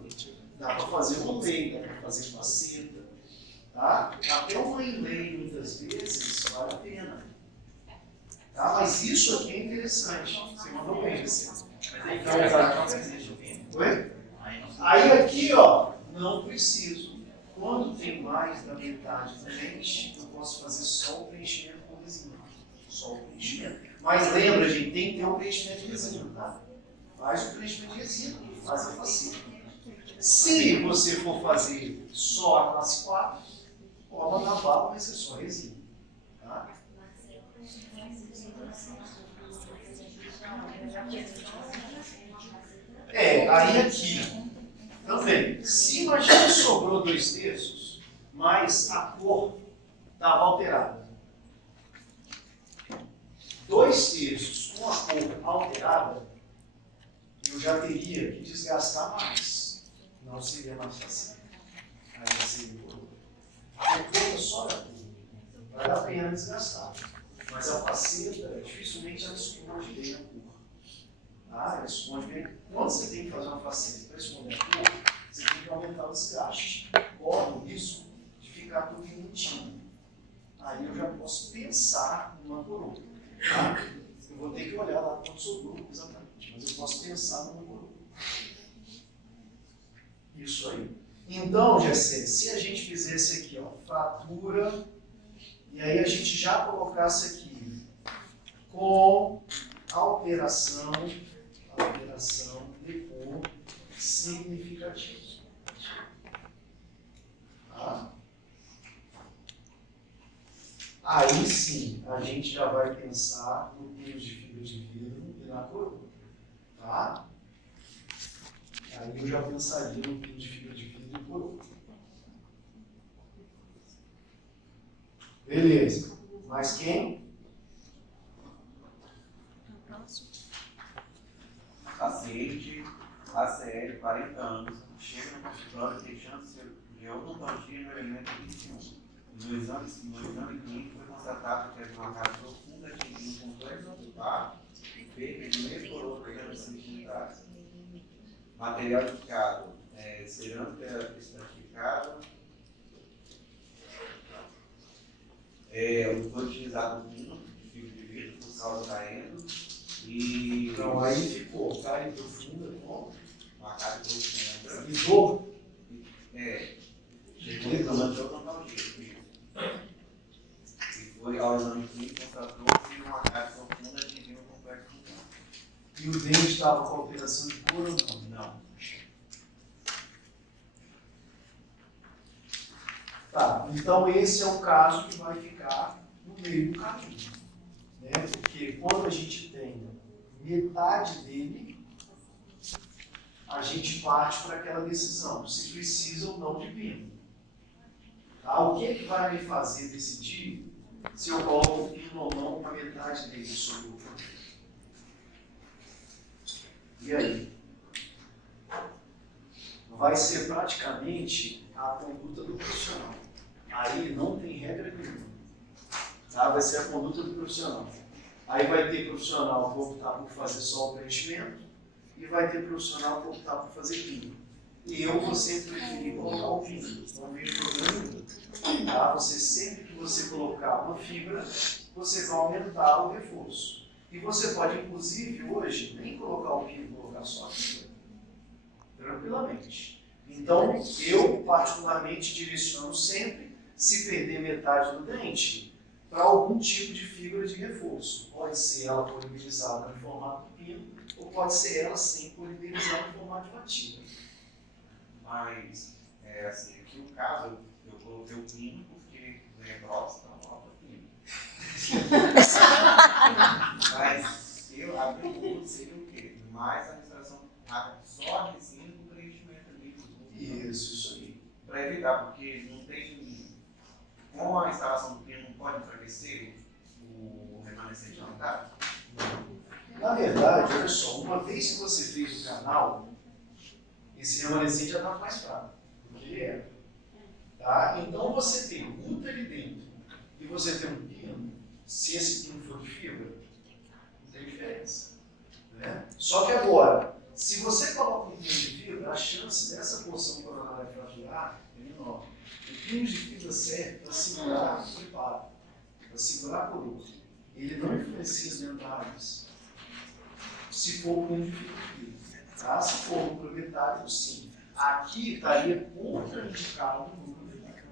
Dá para fazer um lei, dá para fazer faceta. Tá? Até uma inlay, muitas vezes, vale a pena. Tá? Mas isso aqui é interessante. Você mandou bem, você. Oi? Aí aqui, ó, não preciso. Quando tem mais da metade do dente, eu posso fazer só o preenchimento com resina. Só o preenchimento. Mas lembra, gente, tem que ter um preenchimento de resina, tá? Faz o preenchimento de resina e faz a faceta. Se você for fazer só a classe 4, cola na bala, vai ser só resina. Tá? Aí aqui também, se imagina que sobrou 2/3, mas a cor estava alterada. 2/3 com a cor alterada, eu já teria que desgastar mais. Não seria mais fácil. Aí seria cor. A cor só da cor. Vale a pena desgastar. Mas a faceta, dificilmente ela esconde bem a cor. Ela esconde bem. Quando você tem que fazer uma faceta para esconder a cor, você tem que aumentar o desgaste. Corre o risco de ficar tudo embutido. Aí eu já posso pensar numa coroa. Tá? Eu vou ter que olhar lá quanto sobrou exatamente, mas eu posso pensar numa coroa. Isso aí. Então, Gessé, se a gente fizesse aqui, ó, fratura, e aí a gente já colocasse aqui com alteração significativos. Tá? Aí sim, a gente já vai pensar no pino de fibra de vidro e na coroa. Tá? Aí eu já pensaria no pino de fibra de vidro e coroa. Beleza. Mas quem? Paciente, ACL, 40 anos, chega no consultório deixando de odontogia no elemento 21. No exame clínico foi constatado que havia uma cárie profunda atingindo o complexo ocular, feita de meio por outro pelos centímetros. Material indicado, cerâmica estratificada. Foi utilizado um pino de fibra de vidro por causa da endo. E Então aí ficou cárie profunda com uma cárie profunda. e dor. Chegou reclamando de odontologia. E foi ao exame clínico constatou que uma cárie profunda atingiu o complexo ocular. E o dente estava com alteração de cor ou não? Não. Tá, então esse é o caso que vai ficar no meio do caminho. Né? Porque quando a gente tem metade dele, a gente parte para aquela decisão, se precisa ou não de pino. Tá? O que é que vai me fazer decidir se eu coloco o pino ou não com a metade dele sobre o pino? E aí? Vai ser praticamente a conduta do profissional. Aí não tem regra nenhuma. Tá? Vai ser a conduta do profissional. Aí vai ter profissional que optar por fazer só o preenchimento e vai ter profissional que optar por fazer pino. E eu vou sempre preferir colocar o pino. Não vejo problema nenhum. Tá? Você, sempre que você colocar uma fibra, você vai aumentar o reforço. E você pode, inclusive, hoje, nem colocar o pino, colocar só a fibra. Tranquilamente. Então, eu particularmente direciono sempre, se perder metade do dente, para algum tipo de fibra de reforço. Pode ser ela polimerizada no formato do pino, ou pode ser ela sem polimerizada no formato de batida. Mas, assim, aqui no caso, eu coloquei o pino porque é próximo, então falta o pino. Mas a pergunta seria o quê? Mais a administração só a resina do preenchimento ali. Isso aí. Para evitar, porque não tem. Com a instalação do pino, não pode enfraquecer o remanescente dentário? Na verdade, olha só, uma vez que você fez o canal, esse remanescente já está mais fraco do que ele era. Tá? Então você tem guta ali dentro e você tem um pino, se esse pino for de fibra, não tem diferença. Né? Só que agora, se você coloca um pino de fibra, a chance dessa porção coronária fraturar é menor. O pino de fibra serve para segurar o preparo, para segurar a coroa. Ele não influencia as dentárias. Se for um pino de fibra. Tá? Se for um proprietário, sim. Aqui estaria contraindicado no proprietário.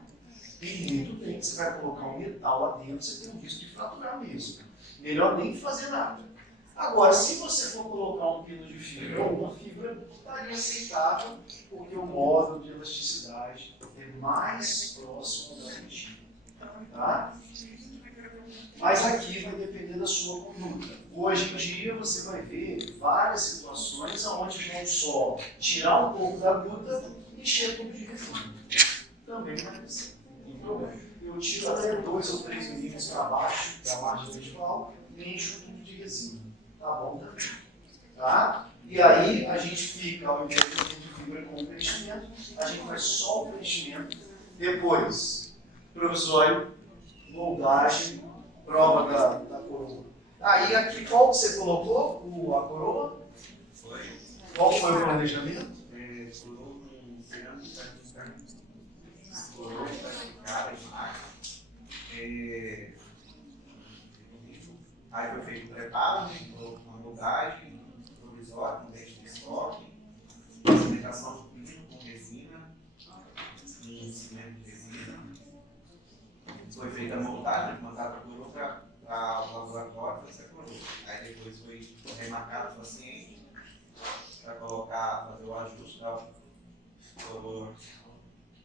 Tem muito bem que você vai colocar um metal lá dentro, você tem um risco de fraturar mesmo. Melhor nem fazer nada. Agora, se você for colocar um pino de fibra ou uma fibra, estaria aceitável, porque o módulo de elasticidade é mais próximo da dentina. Tá? Mas aqui vai depender da sua conduta. Hoje em dia você vai ver várias situações onde vão só tirar um pouco da gruta e encher tudo de resina. Também vai ser. Não tem problema. Eu tiro até 2 ou 3 milímetros para baixo da margem visual e encho tudo de resina. Tá bom também. Tá? E aí a gente fica, ao invés de fibra com o preenchimento, a gente faz só o preenchimento. Depois, provisório, moldagem, prova da coroa. Aí aqui qual que você colocou? A coroa? Foi. Qual foi o planejamento? Coroa com cerâmica coroa plastificada em máquina. Aí foi feito o preparo, né? Uma moldagem provisória, com dente de estoque, aplicação do pino com resina, um cimento de resina. Foi feita a montagem, mandada a coroa para o laboratório, fazer a coroa. Aí depois foi remarcado o paciente para colocar, fazer o ajuste da coroa,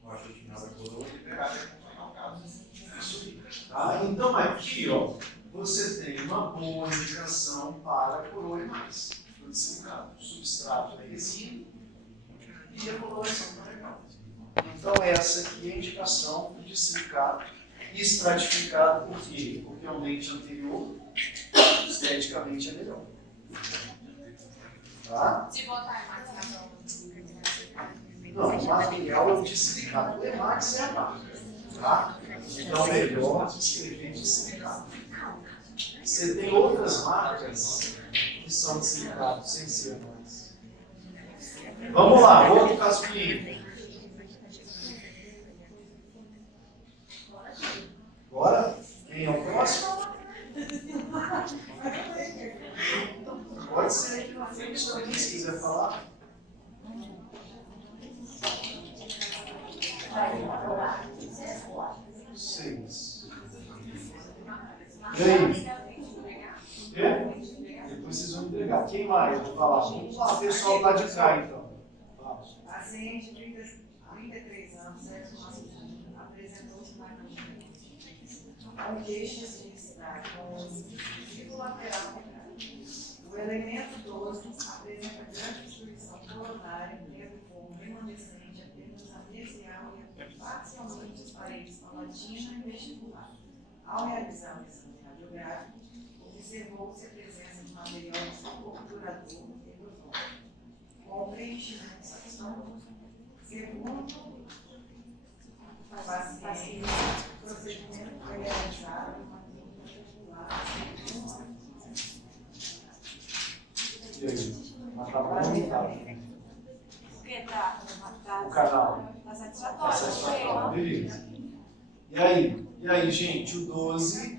o ajuste final da coroa e pegar até conformar o caso. Isso aí. Tá? Então aqui, ó, você tem uma boa indicação para a coroa e mais. Do silicado. O substrato é resina e a coloração está legal. Então essa aqui é a indicação de silicado estratificado. Por quê? Porque é um dente anterior, esteticamente é melhor. Tá? Se botar Emax na prova. Não, o material é o de silicado. O Emax é a marca. Tá? Então é melhor escrever de silicado. Você tem outras marcas que são de silicado, sem ser Emax. Vamos lá, outro caso clínico. Bora? Quem é o próximo? Pode ser aqui na frente também, se quiser falar. Seis. E aí? Quê? Depois vocês vão entregar. Quem mais? Vou falar. Vamos lá, o pessoal lá de cá então. Vamos. Paciente, 33 anos, sexo masculino, apresentou-se na clínica com queixas de necessidade, com ciclo lateral. O elemento 12 apresenta grande destruição coronária, tendo como remanescente apenas a mesial e parcialmente as paredes palatina e vestibular. Ao realizar o exame radiográfico, observou-se a presença de material obturador erosor, com preenchimento satisfatório. Segundo o paciente, o procedimento foi realizado em uma clínica particular. E aí? Mas tá bom ou não tá? Porque tá O canal. tá Tá satisfatório. satisfatório, beleza. E aí? E aí, gente, o 12,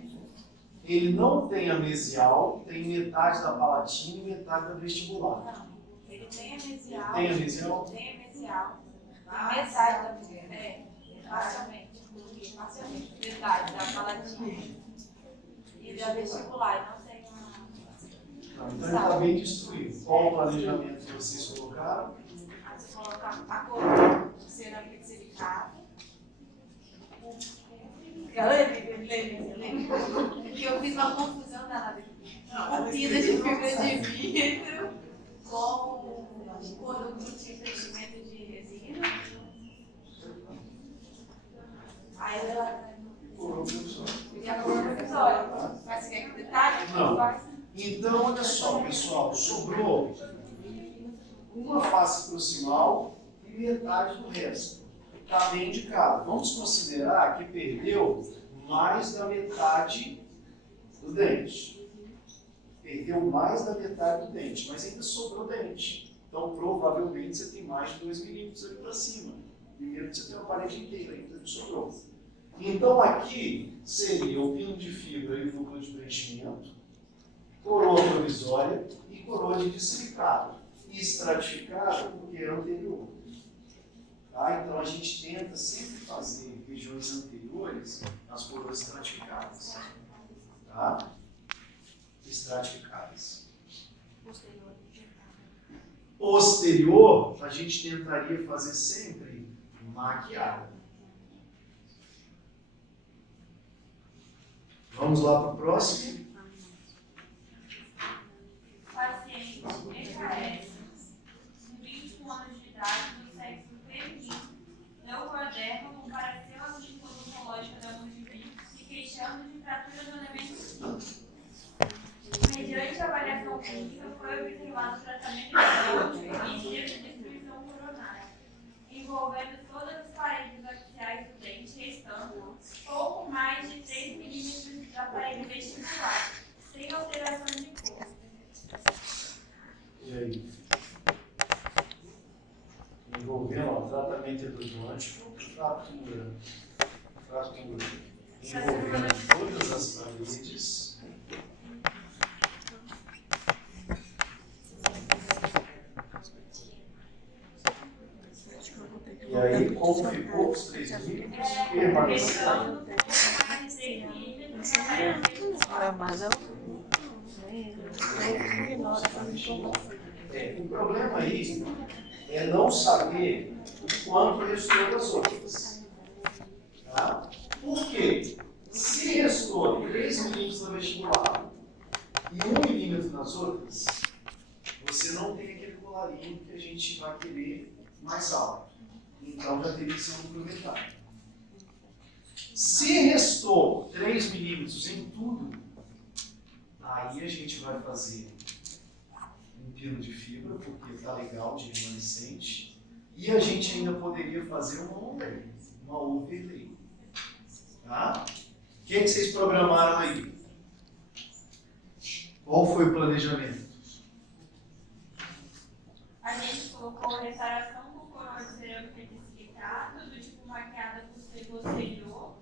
ele não tem a mesial, tem metade da palatina e metade da vestibular. Não, ele tem a mesial. Tem a mesial? Tem a mesial. Tem metade da parcialmente. Parcialmente. Metade da palatina e da vestibular. Não tem uma. Não, então ele está bem destruído. Qual o planejamento que vocês colocaram? Aí você coloca a cor de cerâmica de silicado. Porque eu fiz uma confusão danada aqui. Rompida de fibra de vidro com produto de preenchimento de resina. Aí ela. E a cor provisória. Mas você quer que detalhe? Não. Então, olha só, pessoal, sobrou uma face proximal e metade do resto. Está bem indicado. Vamos considerar que perdeu mais da metade do dente. Perdeu mais da metade do dente, mas ainda sobrou dente. Então, provavelmente, você tem mais de 2 milímetros ali para cima. Primeiro que você tem uma parede inteira, ainda não sobrou. Então, aqui seria o pino de fibra e o núcleo de preenchimento, coroa provisória e coroa de silicado. E estratificada porque é anterior. Tá? Então a gente tenta sempre fazer regiões anteriores nas coroas estratificadas. Tá? Estratificadas. Posterior, a gente tentaria fazer sempre maquiada. Vamos lá para o próximo. Paciente EKS, com 21 anos de idade, do sexo feminino, leucoderma, compareceu à clínica odontológica da Multivix, se queixando de fratura do elemento. Mediante a avaliação clínica, foi observado o tratamento de e de destruição coronária, envolvendo todas as paredes axiais do dente, restando pouco mais de 3 milímetros da parede vestibular, sem alteração de cor. E aí? Envolvendo o tratamento endodôntico, fratura. Envolvendo todas as paredes. E aí, como ficou os 3 milímetros, permaneceu. O problema aí é não saber o quanto restou das outras. Tá? Por quê? Se restou 3 milímetros no vestibular e 1 milímetro nas outras, você não tem aquele colarinho que a gente vai querer mais alto. Então já teria que ser um complementar. Se restou 3 milímetros em tudo, aí a gente vai fazer um pino de fibra, porque está legal de remanescente, e a gente ainda poderia fazer uma overlay. Tá? O que vocês programaram aí? Qual foi o planejamento? A gente colocou reparação com coroa de cerâmica de silicado, do tipo maquiada posterior.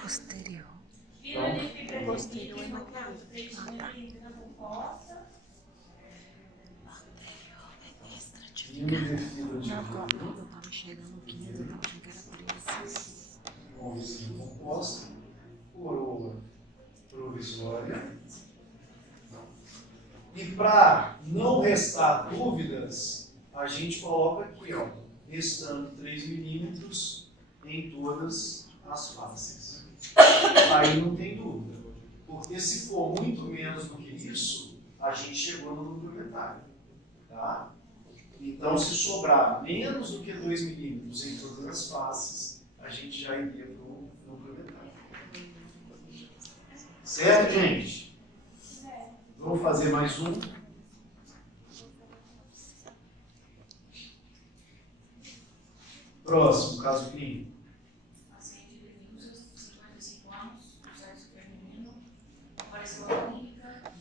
Posterior. Fila de fibra de vidro no canto, pretinha e na composta. Fino de fibra de Eu vidro. tava chegando no 15, eu tava achando que era por isso. Com resina composta, coroa provisória. E para não restar dúvidas, a gente coloca aqui, ó, restando 3 milímetros em todas as faces. Aí não tem dúvida, porque se for muito menos do que isso, a gente chegou no núcleo metálico. Tá? Então, se sobrar menos do que 2 milímetros em todas as faces, a gente já iria para o núcleo metálico. Certo, gente? Vamos fazer mais um. Próximo, caso clínico. Paciente de Denilson, 55 anos, sexo feminino, apareceu à clínica.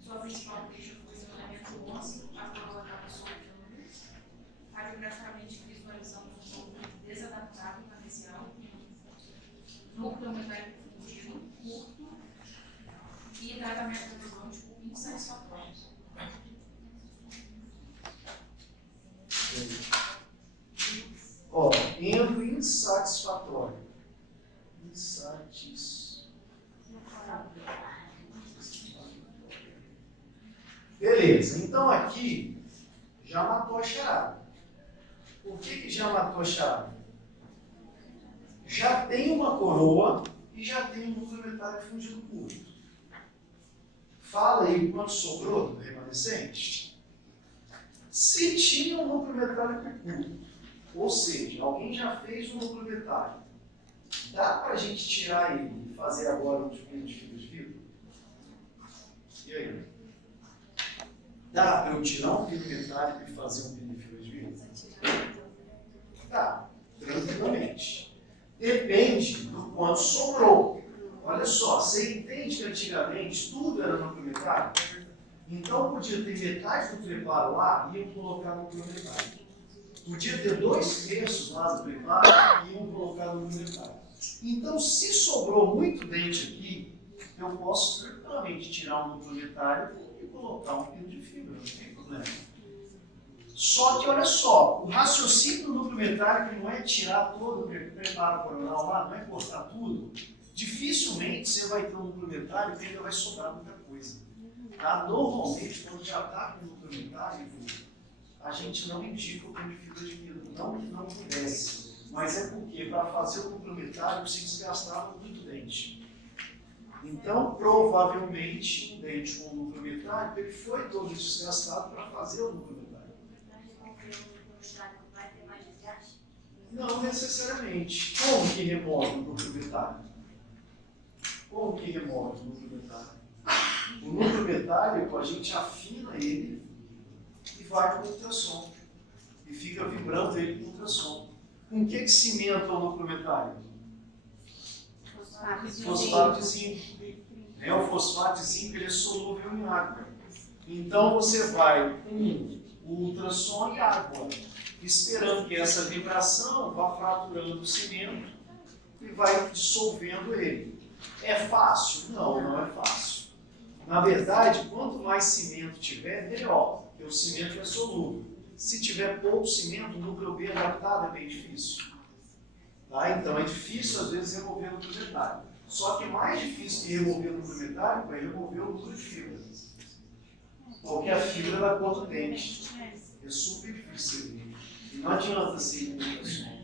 Sua principal queixa foi o elemento 11, a coroa da pessoa de luz. Radiograficamente visualizamos um volume desadaptado na região. Núcleo metálico fundido, curto. E tratamento ortodôntico insatisfatório. Ó, endo insatisfatório. Beleza, então aqui já matou a charada. Por que já matou a charada? Já tem uma coroa e já tem um núcleo metálico fundido curto. Fala aí quanto sobrou do remanescente. Se tinha um núcleo metálico curto, ou seja, alguém já fez um núcleo metálico, dá para a gente tirar ele e fazer agora um pino de fibra de vidro? E aí? Dá para eu tirar um pino metálico e fazer um pino de fibra de vidro? Dá, tranquilamente. Depende do quanto sobrou. Olha só, você entende que antigamente tudo era núcleo metálico? Então podia ter metade do preparo lá e iam colocar no núcleo metálico. Podia ter 2/3 lá do preparo e iam colocar no núcleo metálico. Então, se sobrou muito dente aqui, eu posso tranquilamente tirar um núcleo metálico e colocar um pino de fibra, não tem problema. Só que, olha só, o raciocínio do núcleo metálico não é tirar todo o preparo coronal lá, não é cortar tudo. Dificilmente você vai ter um núcleo metálico e ainda vai sobrar muita coisa. Tá? Normalmente, quando já está com o núcleo metálico, a gente não indica o pino de fibra de vidro, não que não pudesse. Mas é porque para fazer o núcleo metálico se desgastava muito dente. Então, provavelmente, um dente com núcleo metálico ele foi todo desgastado para fazer o núcleo metálico. Não necessariamente. Como que remove o núcleo metálico? Como que remove o núcleo metálico? O núcleo metálico, a gente afina ele e vai para o ultrassom. E fica vibrando ele com o ultrassom. Com que cimenta o núcleo metálico? Fosfato de zinco. O fosfato de zinco ele é solúvel em água. Então você vai com o ultrassom e água, esperando que essa vibração vá fraturando o cimento e vai dissolvendo ele. É fácil? Não, não é fácil. Na verdade, quanto mais cimento tiver, melhor, porque o cimento é solúvel. Se tiver pouco cimento, o núcleo bem adaptado é bem difícil. Tá? Então é difícil, às vezes, remover o núcleo metálico. Só que mais difícil que remover o núcleo metálico é remover o núcleo de fibra. Porque a fibra é da cor do dente. É super difícil ver. E não adianta ser em ultrassom.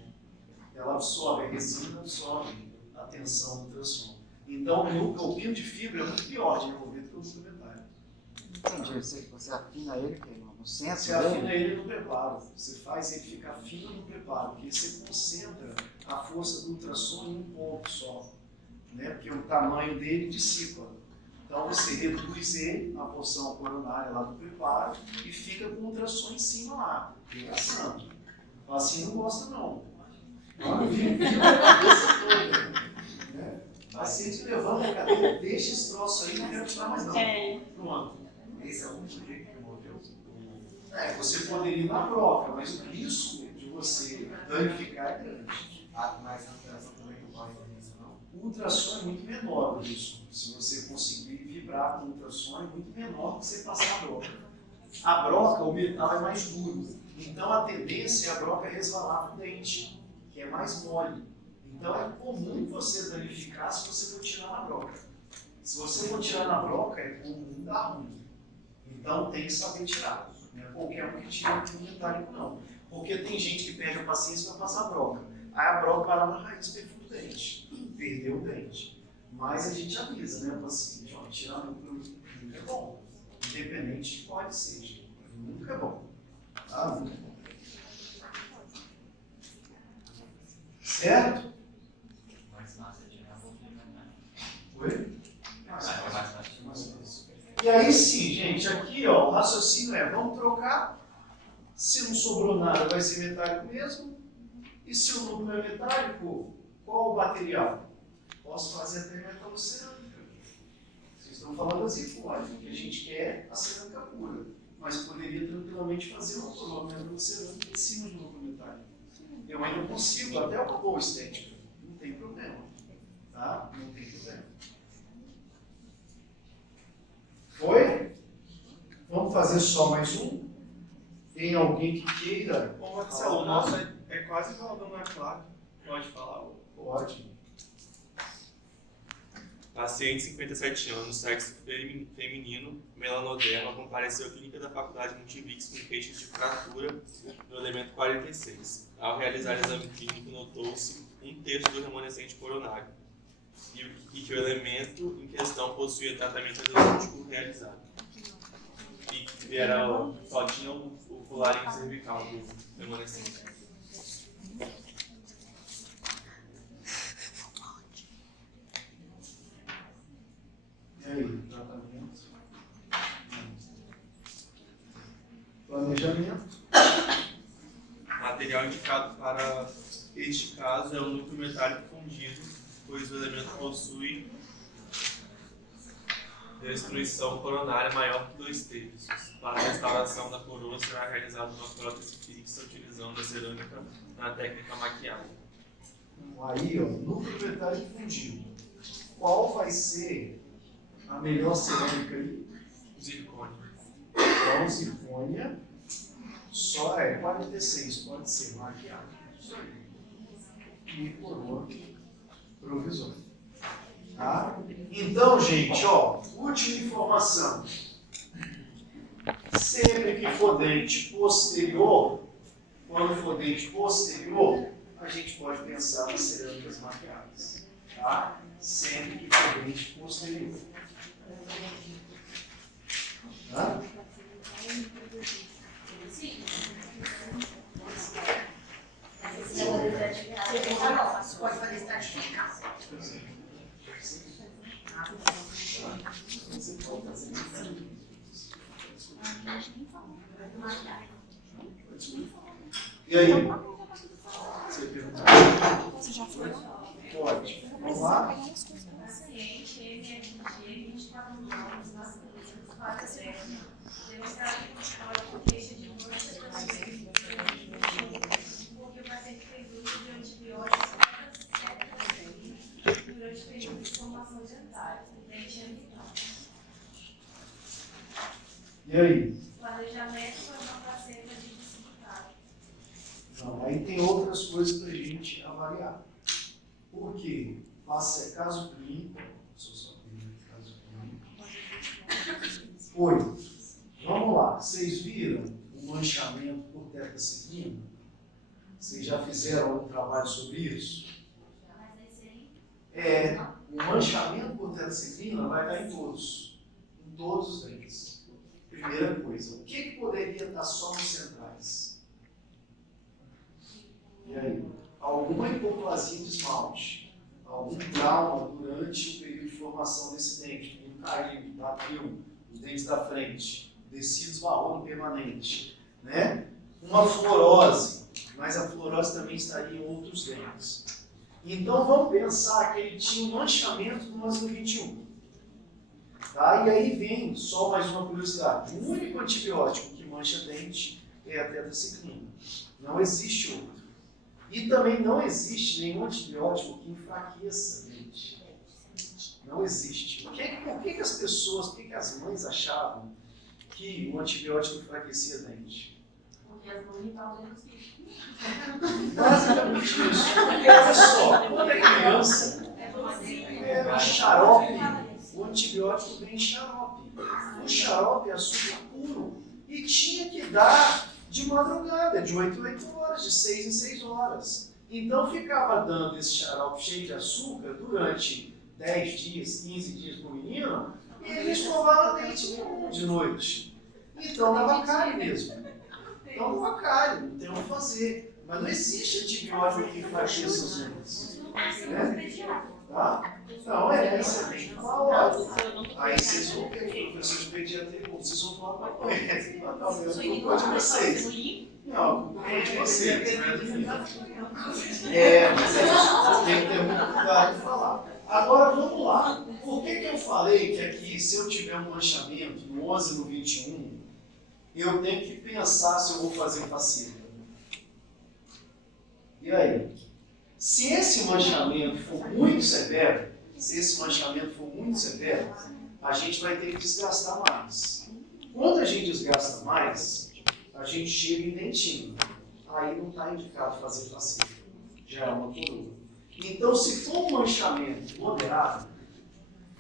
Ela absorve, a resina absorve a tensão do ultrassom. Então, o pino de fibra é muito pior de remover do que o núcleo metálico. Entendi. Você afina ele no centro Você dele? afina ele no preparo. Você faz ele ficar fino no preparo, porque você concentra a força do ultrassom em um ponto só. Né? Porque o tamanho dele dissipa. Então você reduz ele na porção coronária lá do preparo e fica com o ultrassom em cima lá, regaçando. Assim não gosta não. Vira a cabeça toda. Né? O paciente levanta a cadeira, deixa esse troço aí, não quero tirar mais não. Pronto. Esse é o único jeito que moveu. Você poderia ir na broca, mas o risco de você danificar é grande. Mas a alteração também não corre nisso, não? O ultrassom é muito menor o risco. Se você conseguir vibrar com o ultrassom, é muito menor do que você passar a broca. A broca, o metal é mais duro. Então a tendência é a broca resvalar no dente, que é mais mole. Então é comum você danificar se você for tirar na broca. Se você for tirar na broca, é comum dar ruim. Então tem que saber tirar. Não é qualquer um que tira o metálico, não. Porque tem gente que perde a paciência para passar a broca. Aí a broca vai lá na raiz, perfura o dente. Perdeu o dente. Mas a gente avisa, né, o paciente, ó, tirar nunca é bom. Independente de qual seja. Nunca é bom. Tá? Nunca é bom. Certo? Mais fácil de tirar. Oi? É mais fácil. E aí sim, gente, aqui ó, o raciocínio é, vamos trocar. Se não sobrou nada, vai ser metálico mesmo. E se o núcleo é metálico, qual o material? Posso fazer até metalocerâmica. Vocês estão falando assim, pode, porque a gente quer a cerâmica pura. Mas poderia tranquilamente fazer uma coroa metalocerâmica em cima do núcleo metálico. Eu ainda consigo, até uma boa estética. Não tem problema. Tá? Não tem problema. Foi? Vamos fazer só mais um? Tem alguém que queira? Ô Marcelo, o nosso é quase igual ao do Marcelo. Pode falar? Pode. Paciente, 57 anos, sexo feminino, melanoderma, compareceu à clínica da Faculdade Multivix com queixas de fratura no elemento 46. Ao realizar o exame clínico, notou-se um terço do remanescente coronário e que o elemento em questão possuía tratamento endodôntico realizado. E só tinha o colarinho cervical do remanescente. E aí, tratamento? Planejamento? Material indicado para este caso é o núcleo metálico fundido, pois o elemento possui destruição coronária maior que 2 terços. Para a restauração da coroa será realizada uma prótese fixa utilizando a cerâmica na técnica maquiagem. Aí, ó, núcleo metálico fundido. Qual vai ser a melhor cerâmica aí? Zircônio. Então, zircônia, só 46, pode ser maquiagem. Isso aí. E coroa provisória. Tá? Então, gente, ó, última informação. Sempre que for dente posterior, quando for dente posterior, a gente pode pensar nas cerâmicas maquiadas. Tá? Sempre que for dente posterior. Tá? Sim. Pode fazer estratificação. E aí? Você perguntou? Você já foi? Pode. Vamos lá? Paciente MFG, 24 anos, masculino, quase cego, demonstrado com história com queixa de dor porque o paciente fez uso de antibióticos durante o período de formação dentária, dente ambiental. E aí? O planejamento foi uma placenta de dificuldade. Não, aí tem outras coisas para a gente avaliar. Por quê? Passa caso clínico, sou só clínico, caso clínico. Foi Ó, vocês viram o manchamento por tetraciclina? Vocês já fizeram algum trabalho sobre isso? O manchamento por tetraciclina vai dar em todos os dentes. Primeira coisa, o que poderia estar só nos centrais? E aí? Alguma hipoplasia de esmalte, algum trauma durante o período de formação desse dente, um caiu, bateu os dentes da frente, descido marrom permanente, né? Uma fluorose, mas a fluorose também estaria em outros dentes. Então vamos pensar que ele tinha um manchamento no ângulo 21. Tá? E aí vem só mais uma curiosidade: o único antibiótico que mancha dente é a tetraciclina. Não existe outro. E também não existe nenhum antibiótico que enfraqueça dente. Não existe. Por que as pessoas, por que as mães achavam que o antibiótico enfraquecia dente? Porque as mães estavam dentro dos filhos. Basicamente isso. Porque olha só, quando é criança, o xarope, o antibiótico vem em xarope. O xarope é açúcar puro. E tinha que dar de madrugada, de 8 em 8 horas, de 6 em 6 horas. Então ficava dando esse xarope cheio de açúcar durante 10 dias, 15 dias para o menino, e ele escovava dente nenhum de noite. Então dava cárie mesmo. Então dava cárie, não tem o que fazer. Mas não existe antibiótico que enfraqueça os dentes. Tá? Então você tem que falar. Aí vocês vão ver que o professor de pediatria, vocês vão falar para a poeta. Não, eu não culpa de vocês. Não, culpa de vocês. Mas tem que ter muito cuidado de falar. Agora vamos lá. Por que eu falei que aqui, se eu tiver um manchamento no 11 e no 21, eu tenho que pensar se eu vou fazer faceta? E aí? Se esse manchamento for muito severo, a gente vai ter que desgastar mais. Quando a gente desgasta mais, a gente chega em dentinho. Aí não está indicado fazer faceta. Já é uma coroa. Então, se for um manchamento moderado,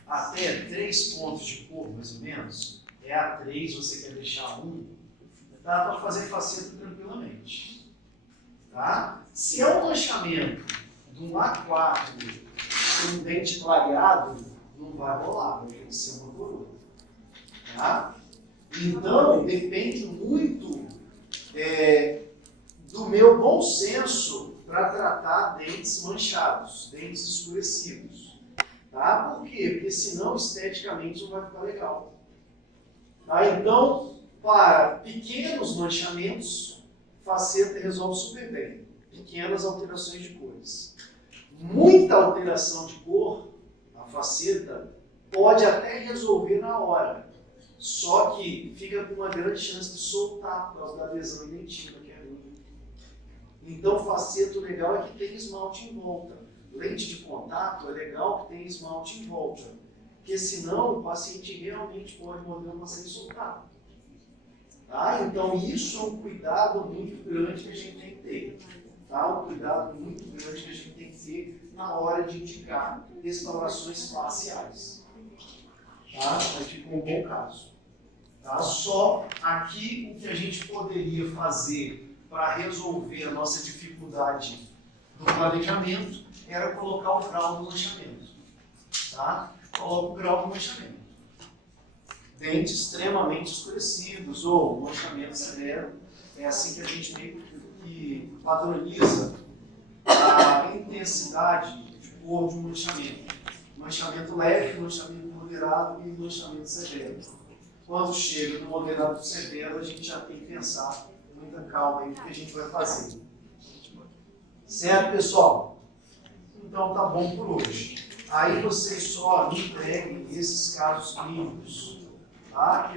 até 3 pontos de cor, mais ou menos, A3, você quer deixar 1, dá para fazer faceta tranquilamente. Tá? Se é um manchamento de um A4, com um dente clareado, não vai rolar, vai ter que ser uma coroa. Tá? Então, depende muito do meu bom senso para tratar dentes manchados, dentes escurecidos. Tá? Por quê? Porque senão esteticamente não vai ficar legal. Tá? Então, para pequenos manchamentos, faceta resolve super bem. Pequenas alterações de cores. Muita alteração de cor, a faceta pode até resolver na hora. Só que fica com uma grande chance de soltar por causa da adesão dentina, que é ruim. Então, faceta, o legal é que tem esmalte em volta. Lente de contato é legal que tem esmalte em volta. Porque senão o paciente realmente pode morder uma sem soltar. Tá? Então, isso é um cuidado muito grande que a gente tem que ter. Tá? Um cuidado muito grande que a gente tem que ter na hora de indicar restaurações faciais. Tá? Aí fica um bom caso. Tá? Só aqui o que a gente poderia fazer para resolver a nossa dificuldade do planejamento era colocar o grau do manchamento. Tá? Coloca o grau do manchamento. Dentes extremamente escurecidos ou manchamento severo. É assim que a gente meio que padroniza a intensidade de cor de um manchamento. Manchamento leve, manchamento moderado e manchamento severo. Quando chega no moderado e severo, a gente já tem que pensar com muita calma aí no que a gente vai fazer. Certo, pessoal? Então tá bom por hoje. Aí vocês só me entreguem esses casos clínicos. Tá?